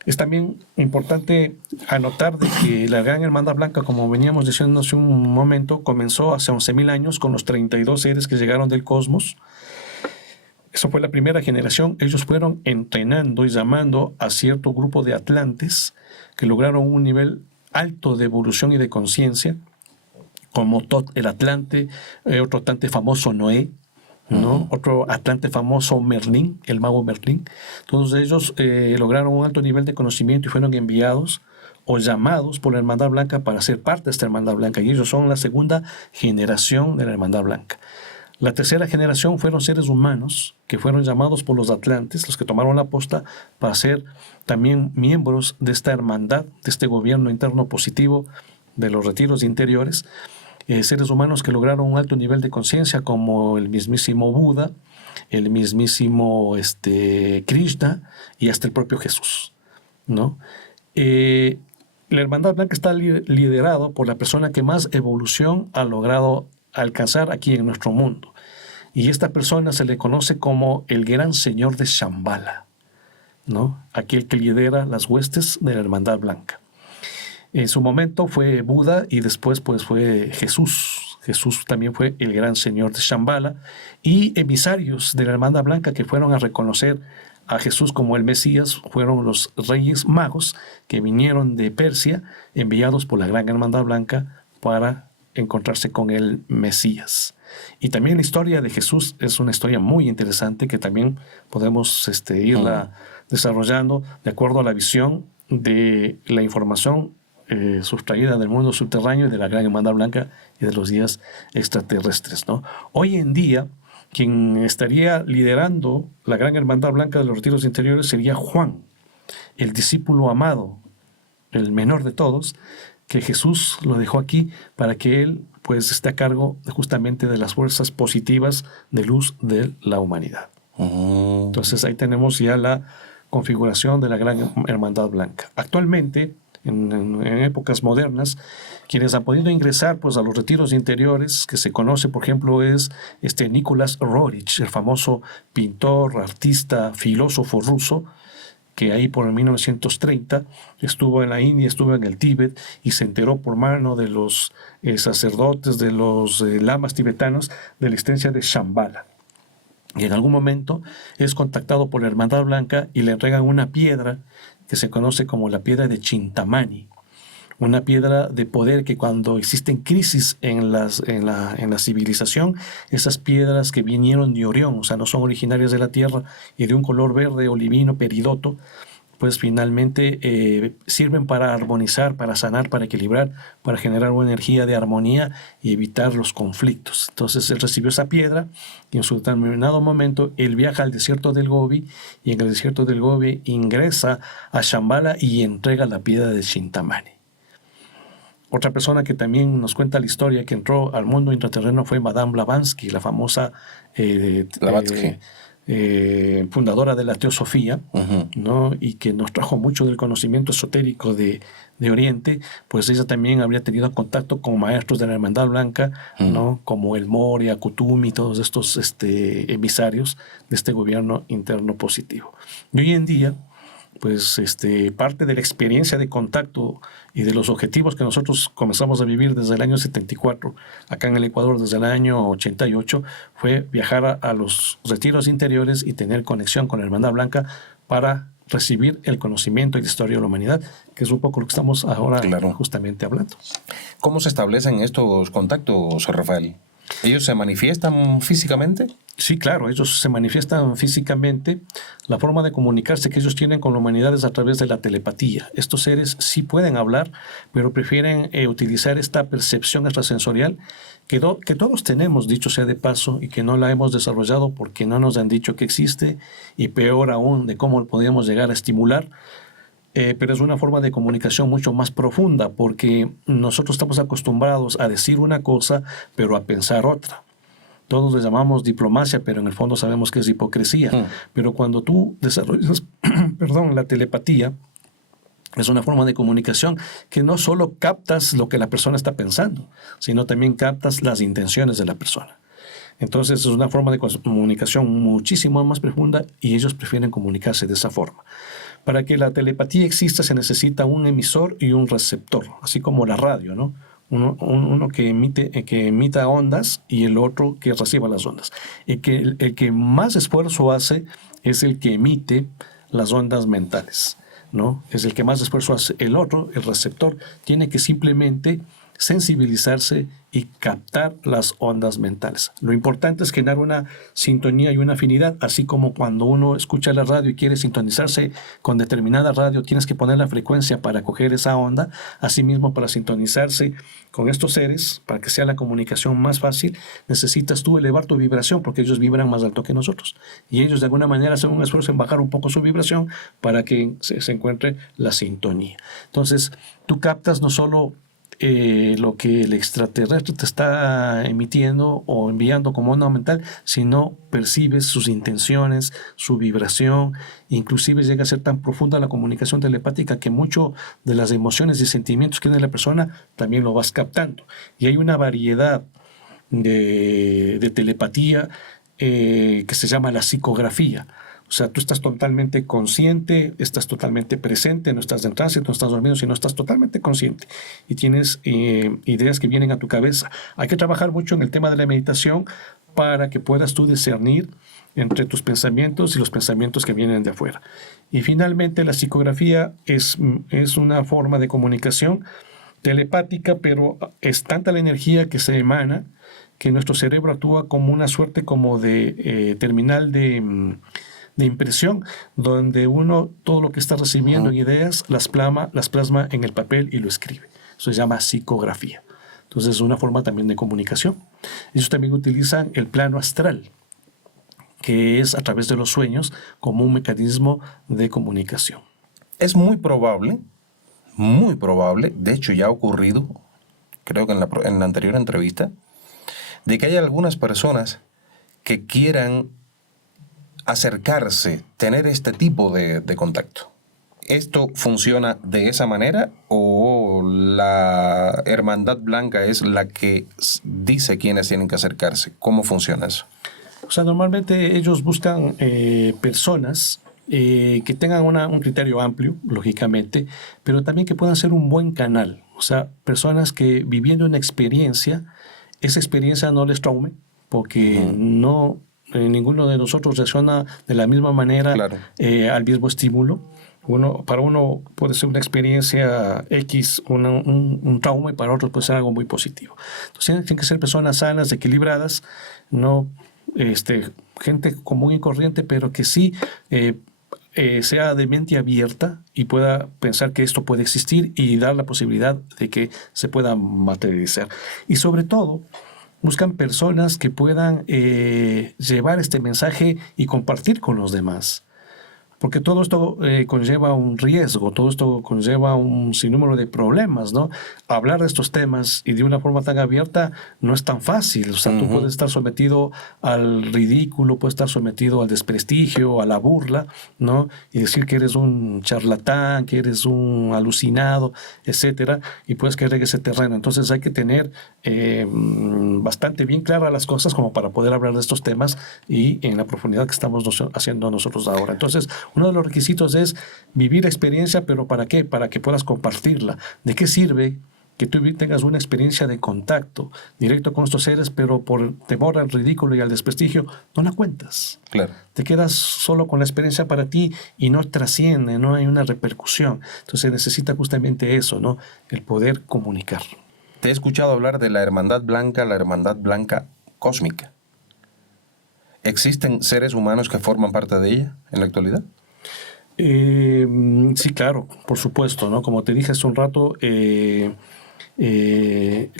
es también importante anotar de que la Gran Hermandad Blanca, como veníamos diciendo hace un momento, comenzó hace 11.000 años con los 32 seres que llegaron del cosmos. Eso fue la primera generación. Ellos fueron entrenando y llamando a cierto grupo de atlantes que lograron un nivel alto de evolución y de conciencia, como Tot el Atlante, otro Atlante famoso Noé, ¿no? Otro Atlante famoso Merlín, el mago Merlín. Todos ellos lograron un alto nivel de conocimiento y fueron enviados o llamados por la Hermandad Blanca para ser parte de esta Hermandad Blanca, y ellos son la segunda generación de la Hermandad Blanca. La tercera generación fueron seres humanos que fueron llamados por los atlantes, los que tomaron la posta para ser también miembros de esta hermandad, de este gobierno interno positivo de los retiros interiores, seres humanos que lograron un alto nivel de conciencia, como el mismísimo Buda, el mismísimo Krishna y hasta el propio Jesús, ¿no? La Hermandad Blanca está liderado por la persona que más evolución ha logrado alcanzar aquí en nuestro mundo. Y esta persona se le conoce como el Gran Señor de Shambhala, ¿no? Aquel que lidera las huestes de la Hermandad Blanca. En su momento fue Buda y después pues fue Jesús. Jesús también fue el Gran Señor de Shambhala, y emisarios de la Hermandad Blanca que fueron a reconocer a Jesús como el Mesías fueron los Reyes Magos, que vinieron de Persia, enviados por la Gran Hermandad Blanca para encontrarse con el Mesías. Y también la historia de Jesús es una historia muy interesante que también podemos irla desarrollando de acuerdo a la visión de la información sustraída del mundo subterráneo y de la Gran Hermandad Blanca y de los días extraterrestres, ¿no? Hoy en día, quien estaría liderando la Gran Hermandad Blanca de los Retiros Interiores sería Juan, el discípulo amado, el menor de todos, que Jesús lo dejó aquí para que él pues esté a cargo justamente de las fuerzas positivas de luz de la humanidad. Entonces ahí tenemos ya la configuración de la Gran Hermandad Blanca. Actualmente, en épocas modernas, quienes han podido ingresar pues a los retiros interiores, que se conoce por ejemplo es Nicolás Roerich, el famoso pintor, artista, filósofo ruso, que ahí por el 1930 estuvo en la India, estuvo en el Tíbet y se enteró por mano de los sacerdotes, de los lamas tibetanos, de la existencia de Shambhala. Y en algún momento es contactado por la Hermandad Blanca y le entregan una piedra que se conoce como la piedra de Chintamani, una piedra de poder que cuando existen crisis en la civilización, esas piedras que vinieron de Orión, o sea, no son originarias de la Tierra y de un color verde olivino peridoto, pues finalmente sirven para armonizar, para sanar, para equilibrar, para generar una energía de armonía y evitar los conflictos. Entonces él recibió esa piedra y en su determinado momento él viaja al desierto del Gobi y en el desierto del Gobi ingresa a Shambhala y entrega la piedra de Chintamani. Otra persona que también nos cuenta la historia que entró al mundo intraterreno fue Madame Blavatsky, la famosa fundadora de la Teosofía, ¿no? Y que nos trajo mucho del conocimiento esotérico de Oriente. Pues ella también habría tenido contacto con maestros de la Hermandad Blanca, ¿no? Como el Moria, Kutumi, todos estos emisarios de este gobierno interno positivo. Y hoy en día, pues parte de la experiencia de contacto y de los objetivos que nosotros comenzamos a vivir desde el año 74, acá en el Ecuador desde el año 88, fue viajar a los retiros interiores y tener conexión con la Hermandad Blanca para recibir el conocimiento y la historia de la humanidad, que es un poco lo que estamos ahora justamente hablando. ¿Cómo se establecen estos contactos, Rafael? ¿Ellos se manifiestan físicamente? Sí, claro, ellos se manifiestan físicamente. La forma de comunicarse que ellos tienen con la humanidad es a través de la telepatía. Estos seres sí pueden hablar, pero prefieren utilizar esta percepción extrasensorial que todos tenemos, dicho sea de paso, y que no la hemos desarrollado porque no nos han dicho que existe, y peor aún de cómo podríamos llegar a estimular. Pero es una forma de comunicación mucho más profunda, porque nosotros estamos acostumbrados a decir una cosa, pero a pensar otra. Todos le llamamos diplomacia, pero en el fondo sabemos que es hipocresía. Pero cuando tú desarrollas la telepatía, es una forma de comunicación que no solo captas lo que la persona está pensando, sino también captas las intenciones de la persona. Entonces es una forma de comunicación muchísimo más profunda y ellos prefieren comunicarse de esa forma. Para que la telepatía exista se necesita un emisor y un receptor, así como la radio, ¿no? Uno que emita ondas y el otro que reciba las ondas. El que más esfuerzo hace es el que emite las ondas mentales, ¿no? Es el que más esfuerzo hace. El otro, el receptor, tiene que simplemente sensibilizarse y captar las ondas mentales. Lo importante es generar una sintonía y una afinidad, así como cuando uno escucha la radio y quiere sintonizarse con determinada radio, tienes que poner la frecuencia para coger esa onda. Asimismo, para sintonizarse con estos seres, para que sea la comunicación más fácil, necesitas tú elevar tu vibración, porque ellos vibran más alto que nosotros. Y ellos de alguna manera hacen un esfuerzo en bajar un poco su vibración para que se encuentre la sintonía. Entonces, tú captas no solo lo que el extraterrestre te está emitiendo o enviando como onda mental, sino percibes sus intenciones, su vibración, inclusive llega a ser tan profunda la comunicación telepática que mucho de las emociones y sentimientos que tiene la persona también lo vas captando. Y hay una variedad de telepatía que se llama la psicografía. O sea, tú estás totalmente consciente, estás totalmente presente, no estás en tránsito, no estás dormido, sino estás totalmente consciente y tienes ideas que vienen a tu cabeza. Hay que trabajar mucho en el tema de la meditación para que puedas tú discernir entre tus pensamientos y los pensamientos que vienen de afuera. Y finalmente la psicografía es una forma de comunicación telepática, pero es tanta la energía que se emana que nuestro cerebro actúa como una suerte como de terminal de impresión, donde uno todo lo que está recibiendo en ideas las plasma en el papel y lo escribe. Eso se llama psicografía. Entonces es una forma también de comunicación. Ellos también utilizan el plano astral, que es a través de los sueños como un mecanismo de comunicación. Es muy probable, de hecho ya ha ocurrido, creo que en la anterior entrevista, de que hay algunas personas que quieran acercarse, tener este tipo de contacto. ¿Esto funciona de esa manera o la Hermandad Blanca es la que dice quiénes tienen que acercarse? ¿Cómo funciona eso? O sea, normalmente ellos buscan personas que tengan un criterio amplio, lógicamente, pero también que puedan ser un buen canal. O sea, personas que viviendo una experiencia, esa experiencia no les traume, porque ninguno de nosotros reacciona de la misma manera al mismo estímulo. Para uno puede ser una experiencia X, un trauma, y para otros puede ser algo muy positivo. Entonces tienen que ser personas sanas, equilibradas, no gente común y corriente, pero que sí sea de mente abierta y pueda pensar que esto puede existir y dar la posibilidad de que se pueda materializar. Y sobre todo, buscan personas que puedan llevar este mensaje y compartir con los demás. Porque todo esto conlleva un riesgo, todo esto conlleva un sinnúmero de problemas, ¿no? Hablar de estos temas y de una forma tan abierta no es tan fácil. O sea, tú puedes estar sometido al ridículo, puedes estar sometido al desprestigio, a la burla, ¿no? Y decir que eres un charlatán, que eres un alucinado, etcétera, y puedes caer en ese terreno. Entonces hay que tener bastante bien claras las cosas como para poder hablar de estos temas y en la profundidad que estamos haciendo nosotros ahora. Entonces, uno de los requisitos es vivir experiencia, pero ¿para qué? Para que puedas compartirla. ¿De qué sirve que tú tengas una experiencia de contacto directo con estos seres, pero por temor al ridículo y al desprestigio, no la cuentas? Claro. Te quedas solo con la experiencia para ti y no trasciende, no hay una repercusión. Entonces necesita justamente eso, ¿no? El poder comunicar. Te he escuchado hablar de la Hermandad Blanca cósmica. ¿Existen seres humanos que forman parte de ella en la actualidad? Sí, claro, por supuesto, ¿no? Como te dije hace un rato, la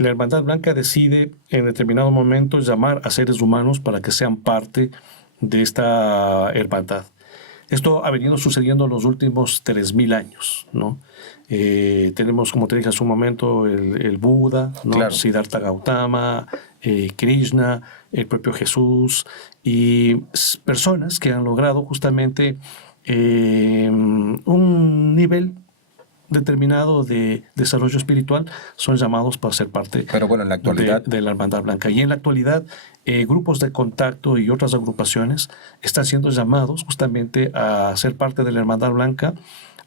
Hermandad Blanca decide en determinado momento llamar a seres humanos para que sean parte de esta hermandad. Esto ha venido sucediendo en los últimos 3.000 años, ¿no? Tenemos, como te dije hace un momento, el Buda, ¿no? Claro. Siddhartha Gautama, Krishna, el propio Jesús, y personas que han logrado justamente un nivel determinado de desarrollo espiritual, son llamados para ser parte Pero bueno, en la actualidad de la Hermandad Blanca. Y en la actualidad, grupos de contacto y otras agrupaciones están siendo llamados justamente a ser parte de la Hermandad Blanca,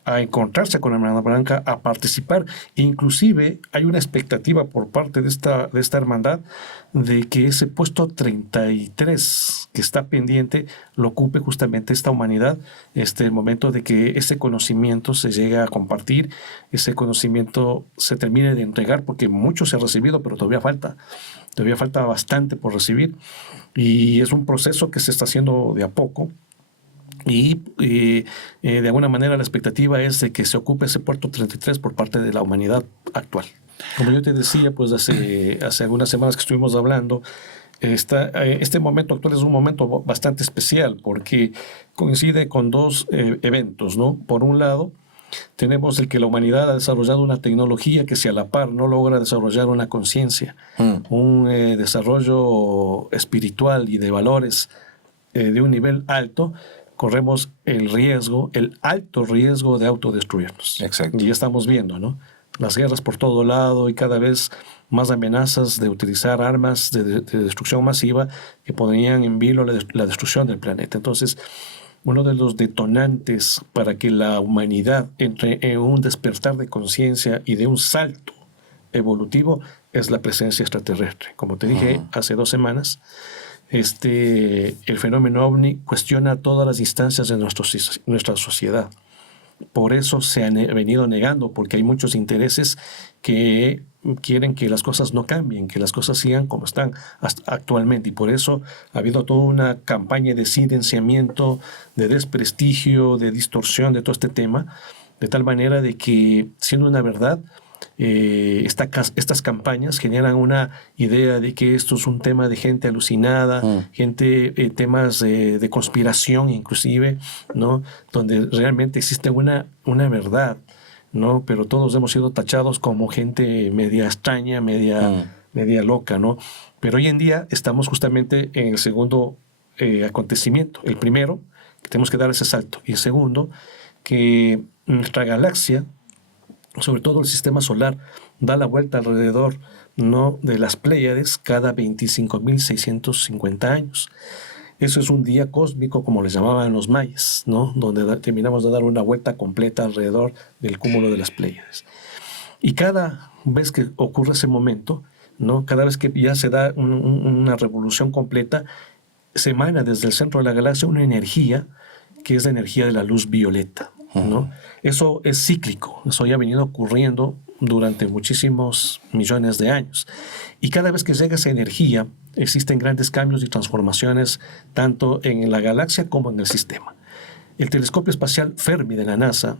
a encontrarse con la Hermandad Blanca, a participar. Inclusive hay una expectativa por parte de esta hermandad de que ese puesto 33 que está pendiente lo ocupe justamente esta humanidad, el momento de que ese conocimiento se llegue a compartir, ese conocimiento se termine de entregar, porque mucho se ha recibido, pero todavía falta bastante por recibir, y es un proceso que se está haciendo de a poco. Y de alguna manera la expectativa es de que se ocupe ese puerto 33 por parte de la humanidad actual. Como yo te decía, pues hace algunas semanas que estuvimos hablando, este momento actual es un momento bastante especial porque coincide con dos eventos, ¿no? Por un lado, Tenemos el que la humanidad ha desarrollado una tecnología que si a la par no logra desarrollar una conciencia, un desarrollo espiritual y de valores de un nivel alto, corremos el alto riesgo de autodestruirnos. Exacto. Y ya estamos viendo, ¿no? Las guerras por todo lado y cada vez más amenazas de utilizar armas de destrucción masiva que ponían en vilo la destrucción del planeta. Entonces, uno de los detonantes para que la humanidad entre en un despertar de conciencia y de un salto evolutivo es la presencia extraterrestre. Como te dije hace 2 semanas, el fenómeno ovni cuestiona todas las instancias de nuestra sociedad. Por eso se han venido negando, porque hay muchos intereses que quieren que las cosas no cambien, que las cosas sigan como están actualmente. Y por eso ha habido toda una campaña de silenciamiento, de desprestigio, de distorsión de todo este tema, de tal manera de que, siendo una verdad, estas campañas generan una idea de que esto es un tema de gente alucinada, temas de conspiración inclusive, ¿no? Donde realmente existe una verdad, ¿no? Pero todos hemos sido tachados como gente media extraña, media loca, ¿no? Pero hoy en día estamos justamente en el segundo acontecimiento. El primero, que tenemos que dar ese salto. Y el segundo, que nuestra galaxia, sobre todo el sistema solar, da la vuelta alrededor, ¿no?, de las Pléyades cada 25.650 años. Eso es un día cósmico, como les llamaban los mayas, ¿no?, donde terminamos de dar una vuelta completa alrededor del cúmulo de las Pléyades. Y cada vez que ocurre ese momento, ¿no?, cada vez que ya se da una revolución completa, se emana desde el centro de la galaxia una energía que es la energía de la luz violeta, ¿no? Eso es cíclico, eso ya ha venido ocurriendo durante muchísimos millones de años. Y cada vez que llega esa energía, existen grandes cambios y transformaciones tanto en la galaxia como en el sistema. El telescopio espacial Fermi de la NASA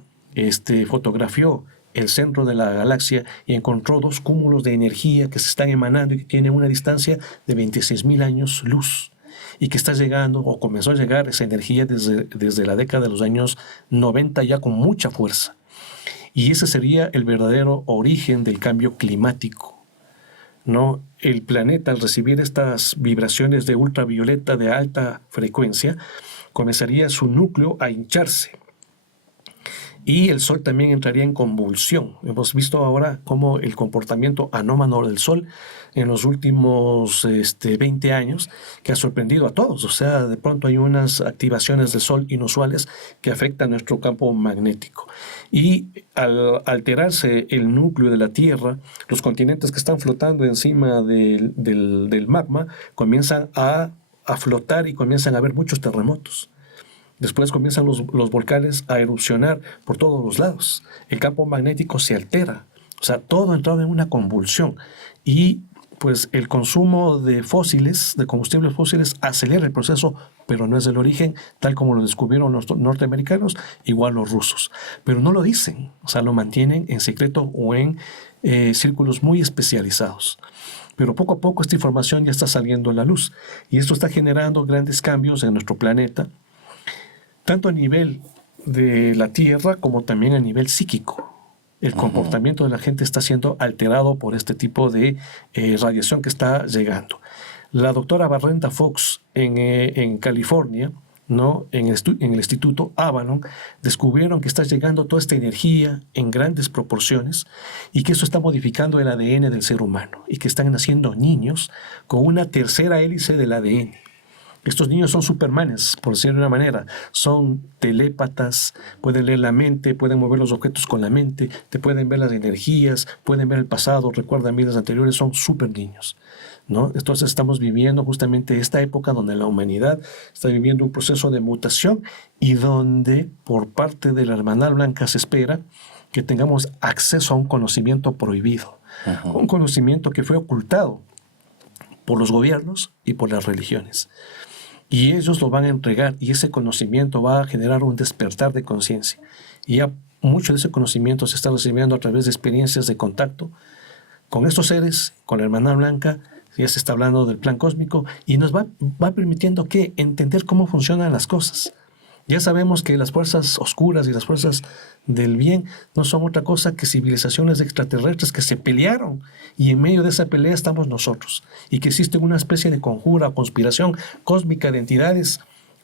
fotografió el centro de la galaxia y encontró 2 cúmulos de energía que se están emanando y que tienen una distancia de 26.000 años luz, y que está llegando o comenzó a llegar esa energía desde la década de los años 90 ya con mucha fuerza. Y ese sería el verdadero origen del cambio climático, ¿no? El planeta, al recibir estas vibraciones de ultravioleta de alta frecuencia, comenzaría su núcleo a hincharse. Y el Sol también entraría en convulsión. Hemos visto ahora cómo el comportamiento anómalo del Sol en los últimos 20 años, que ha sorprendido a todos. O sea, de pronto hay unas activaciones del Sol inusuales que afectan nuestro campo magnético. Y al alterarse el núcleo de la Tierra, los continentes que están flotando encima del magma comienzan a flotar y comienzan a haber muchos terremotos. Después comienzan los volcanes a erupcionar por todos los lados. El campo magnético se altera. O sea, todo ha entrado en una convulsión. Y pues el consumo de fósiles, de combustibles fósiles, acelera el proceso, pero no es el origen, tal como lo descubrieron los norteamericanos, igual los rusos. Pero no lo dicen, o sea, lo mantienen en secreto o en círculos muy especializados. Pero poco a poco esta información ya está saliendo a la luz. Y esto está generando grandes cambios en nuestro planeta, tanto a nivel de la Tierra como también a nivel psíquico. El comportamiento de la gente está siendo alterado por este tipo de radiación que está llegando. La doctora Brenda Fox en California, ¿no?, en el Instituto Avalon, descubrieron que está llegando toda esta energía en grandes proporciones y que eso está modificando el ADN del ser humano y que están naciendo niños con una tercera hélice del ADN. Estos niños son supermanes, por decirlo de una manera. Son telépatas, pueden leer la mente, pueden mover los objetos con la mente, te pueden ver las energías, pueden ver el pasado, recuerdan vidas anteriores, son super niños, ¿no? Entonces estamos viviendo justamente esta época donde la humanidad está viviendo un proceso de mutación y donde por parte de la Hermandad Blanca se espera que tengamos acceso a un conocimiento prohibido, un conocimiento que fue ocultado por los gobiernos y por las religiones. Y ellos lo van a entregar y ese conocimiento va a generar un despertar de conciencia. Y ya mucho de ese conocimiento se está recibiendo a través de experiencias de contacto con estos seres, con la Hermandad Blanca. Ya se está hablando del plan cósmico y nos va permitiendo entender cómo funcionan las cosas. Ya sabemos que las fuerzas oscuras y las fuerzas del bien no son otra cosa que civilizaciones extraterrestres que se pelearon y en medio de esa pelea estamos nosotros y que existe una especie de conjura o conspiración cósmica de entidades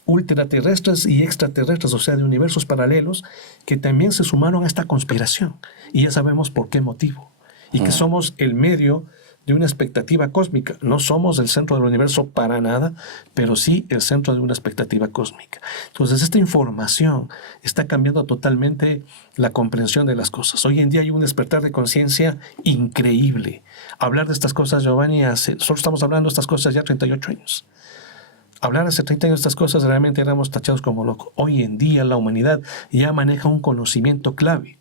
ultraterrestres y extraterrestres, o sea, de universos paralelos que también se sumaron a esta conspiración y ya sabemos por qué motivo y que somos el medio de una expectativa cósmica. No somos el centro del universo para nada, pero sí el centro de una expectativa cósmica. Entonces, esta información está cambiando totalmente la comprensión de las cosas. Hoy en día hay un despertar de conciencia increíble. Hablar de estas cosas, Giovanni, nosotros estamos hablando de estas cosas ya 38 años. Hablar hace 30 años de estas cosas realmente éramos tachados como locos. Hoy en día la humanidad ya maneja un conocimiento clave.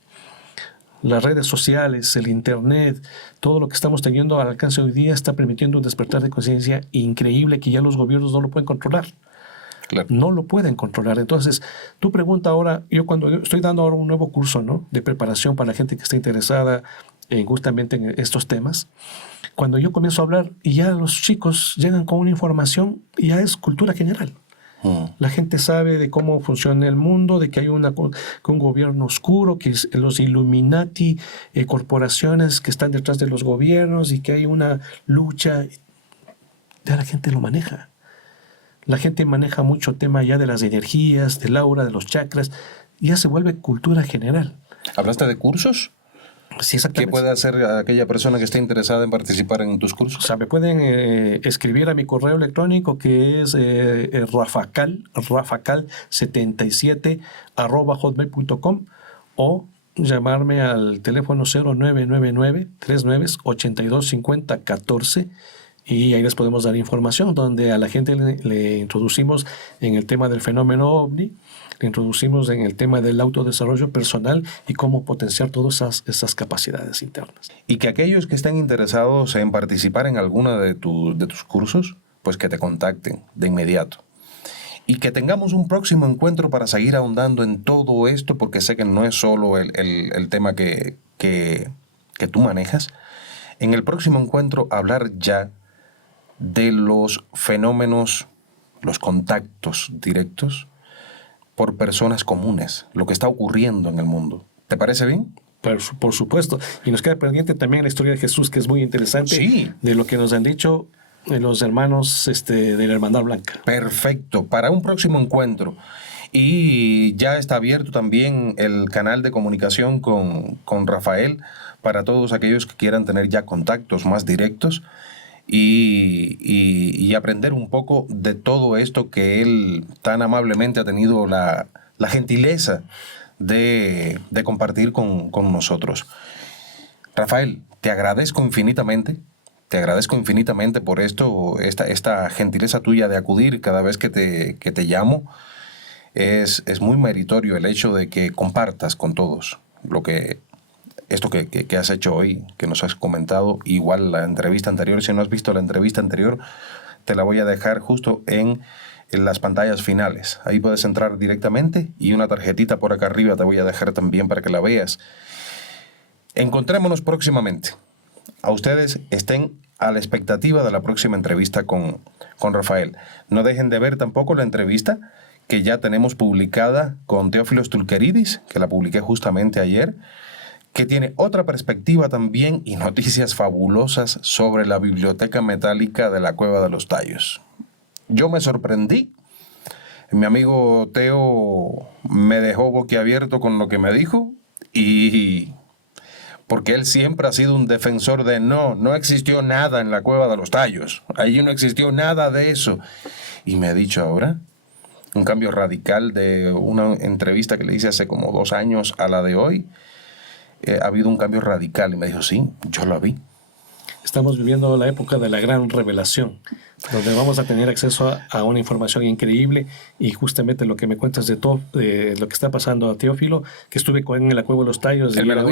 Las redes sociales, el internet, todo lo que estamos teniendo al alcance hoy día está permitiendo un despertar de conciencia increíble que ya los gobiernos no lo pueden controlar. Claro. No lo pueden controlar. Entonces, tú pregunta ahora, yo estoy dando ahora un nuevo curso, ¿no?, de preparación para la gente que está interesada justamente en estos temas. Cuando yo comienzo a hablar y ya los chicos llegan con una información y ya es cultura general. La gente sabe de cómo funciona el mundo, de que hay un gobierno oscuro, que es los Illuminati, corporaciones que están detrás de los gobiernos y que hay una lucha. Ya la gente lo maneja. La gente maneja mucho tema ya de las energías, del aura, de los chakras. Ya se vuelve cultura general. ¿Hablaste de cursos? Sí, exactamente. ¿Qué puede hacer aquella persona que esté interesada en participar en tus cursos? O sea, me pueden escribir a mi correo electrónico que es rafacal77@hotmail.com o llamarme al teléfono 0999-39825014 y ahí les podemos dar información donde a la gente le introducimos en el tema del fenómeno OVNI, le introducimos en el tema del autodesarrollo personal y cómo potenciar todas esas capacidades internas. Y que aquellos que estén interesados en participar en alguna de tus cursos, pues que te contacten de inmediato. Y que tengamos un próximo encuentro para seguir ahondando en todo esto, porque sé que no es solo el tema que tú manejas. En el próximo encuentro hablar ya de los fenómenos, los contactos directos por personas comunes, lo que está ocurriendo en el mundo. ¿Te parece bien? Por supuesto. Y nos queda pendiente también la historia de Jesús, que es muy interesante, sí, de lo que nos han dicho los hermanos de la Hermandad Blanca. Perfecto. Para un próximo encuentro. Y ya está abierto también el canal de comunicación con Rafael para todos aquellos que quieran tener ya contactos más directos y aprender un poco de todo esto que él tan amablemente ha tenido la gentileza de compartir con nosotros. Rafael, te agradezco infinitamente por esta gentileza tuya de acudir cada vez que te llamo. Es muy meritorio el hecho de que compartas con todos esto que has hecho hoy, que nos has comentado. Igual la entrevista anterior, si no has visto la entrevista anterior, te la voy a dejar justo en las pantallas finales. Ahí puedes entrar directamente y una tarjetita por acá arriba te voy a dejar también para que la veas. Encontrémonos próximamente. A ustedes estén a la expectativa de la próxima entrevista con Rafael. No dejen de ver tampoco la entrevista que ya tenemos publicada con Teófilo Stulkeridis, que la publiqué justamente ayer, que tiene otra perspectiva también y noticias fabulosas sobre la biblioteca metálica de la Cueva de los Tallos. Yo me sorprendí. Mi amigo Teo me dejó boquiabierto con lo que me dijo, y porque él siempre ha sido un defensor de no existió nada en la Cueva de los Tallos. Allí no existió nada de eso. Y me ha dicho ahora un cambio radical de una entrevista que le hice hace como 2 años a la de hoy. Ha habido un cambio radical y me dijo, sí, yo lo vi. Estamos viviendo la época de la gran revelación, donde vamos a tener acceso a una información increíble, y justamente lo que me cuentas de todo lo que está pasando a Teófilo, que estuve con él en la Cueva de los Tallos, y era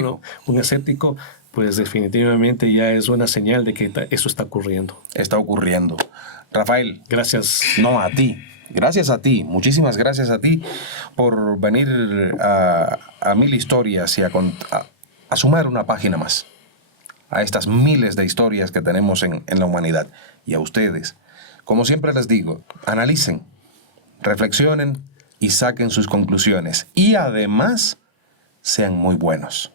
un escéptico, pues definitivamente ya es una señal de que eso está ocurriendo. Está ocurriendo. Rafael. Gracias. No, a ti. Gracias a ti, muchísimas gracias a ti por venir a Mil Historias y a sumar una página más a estas miles de historias que tenemos en la humanidad. Y a ustedes, como siempre les digo, analicen, reflexionen, y saquen sus conclusiones. Y además, sean muy buenos.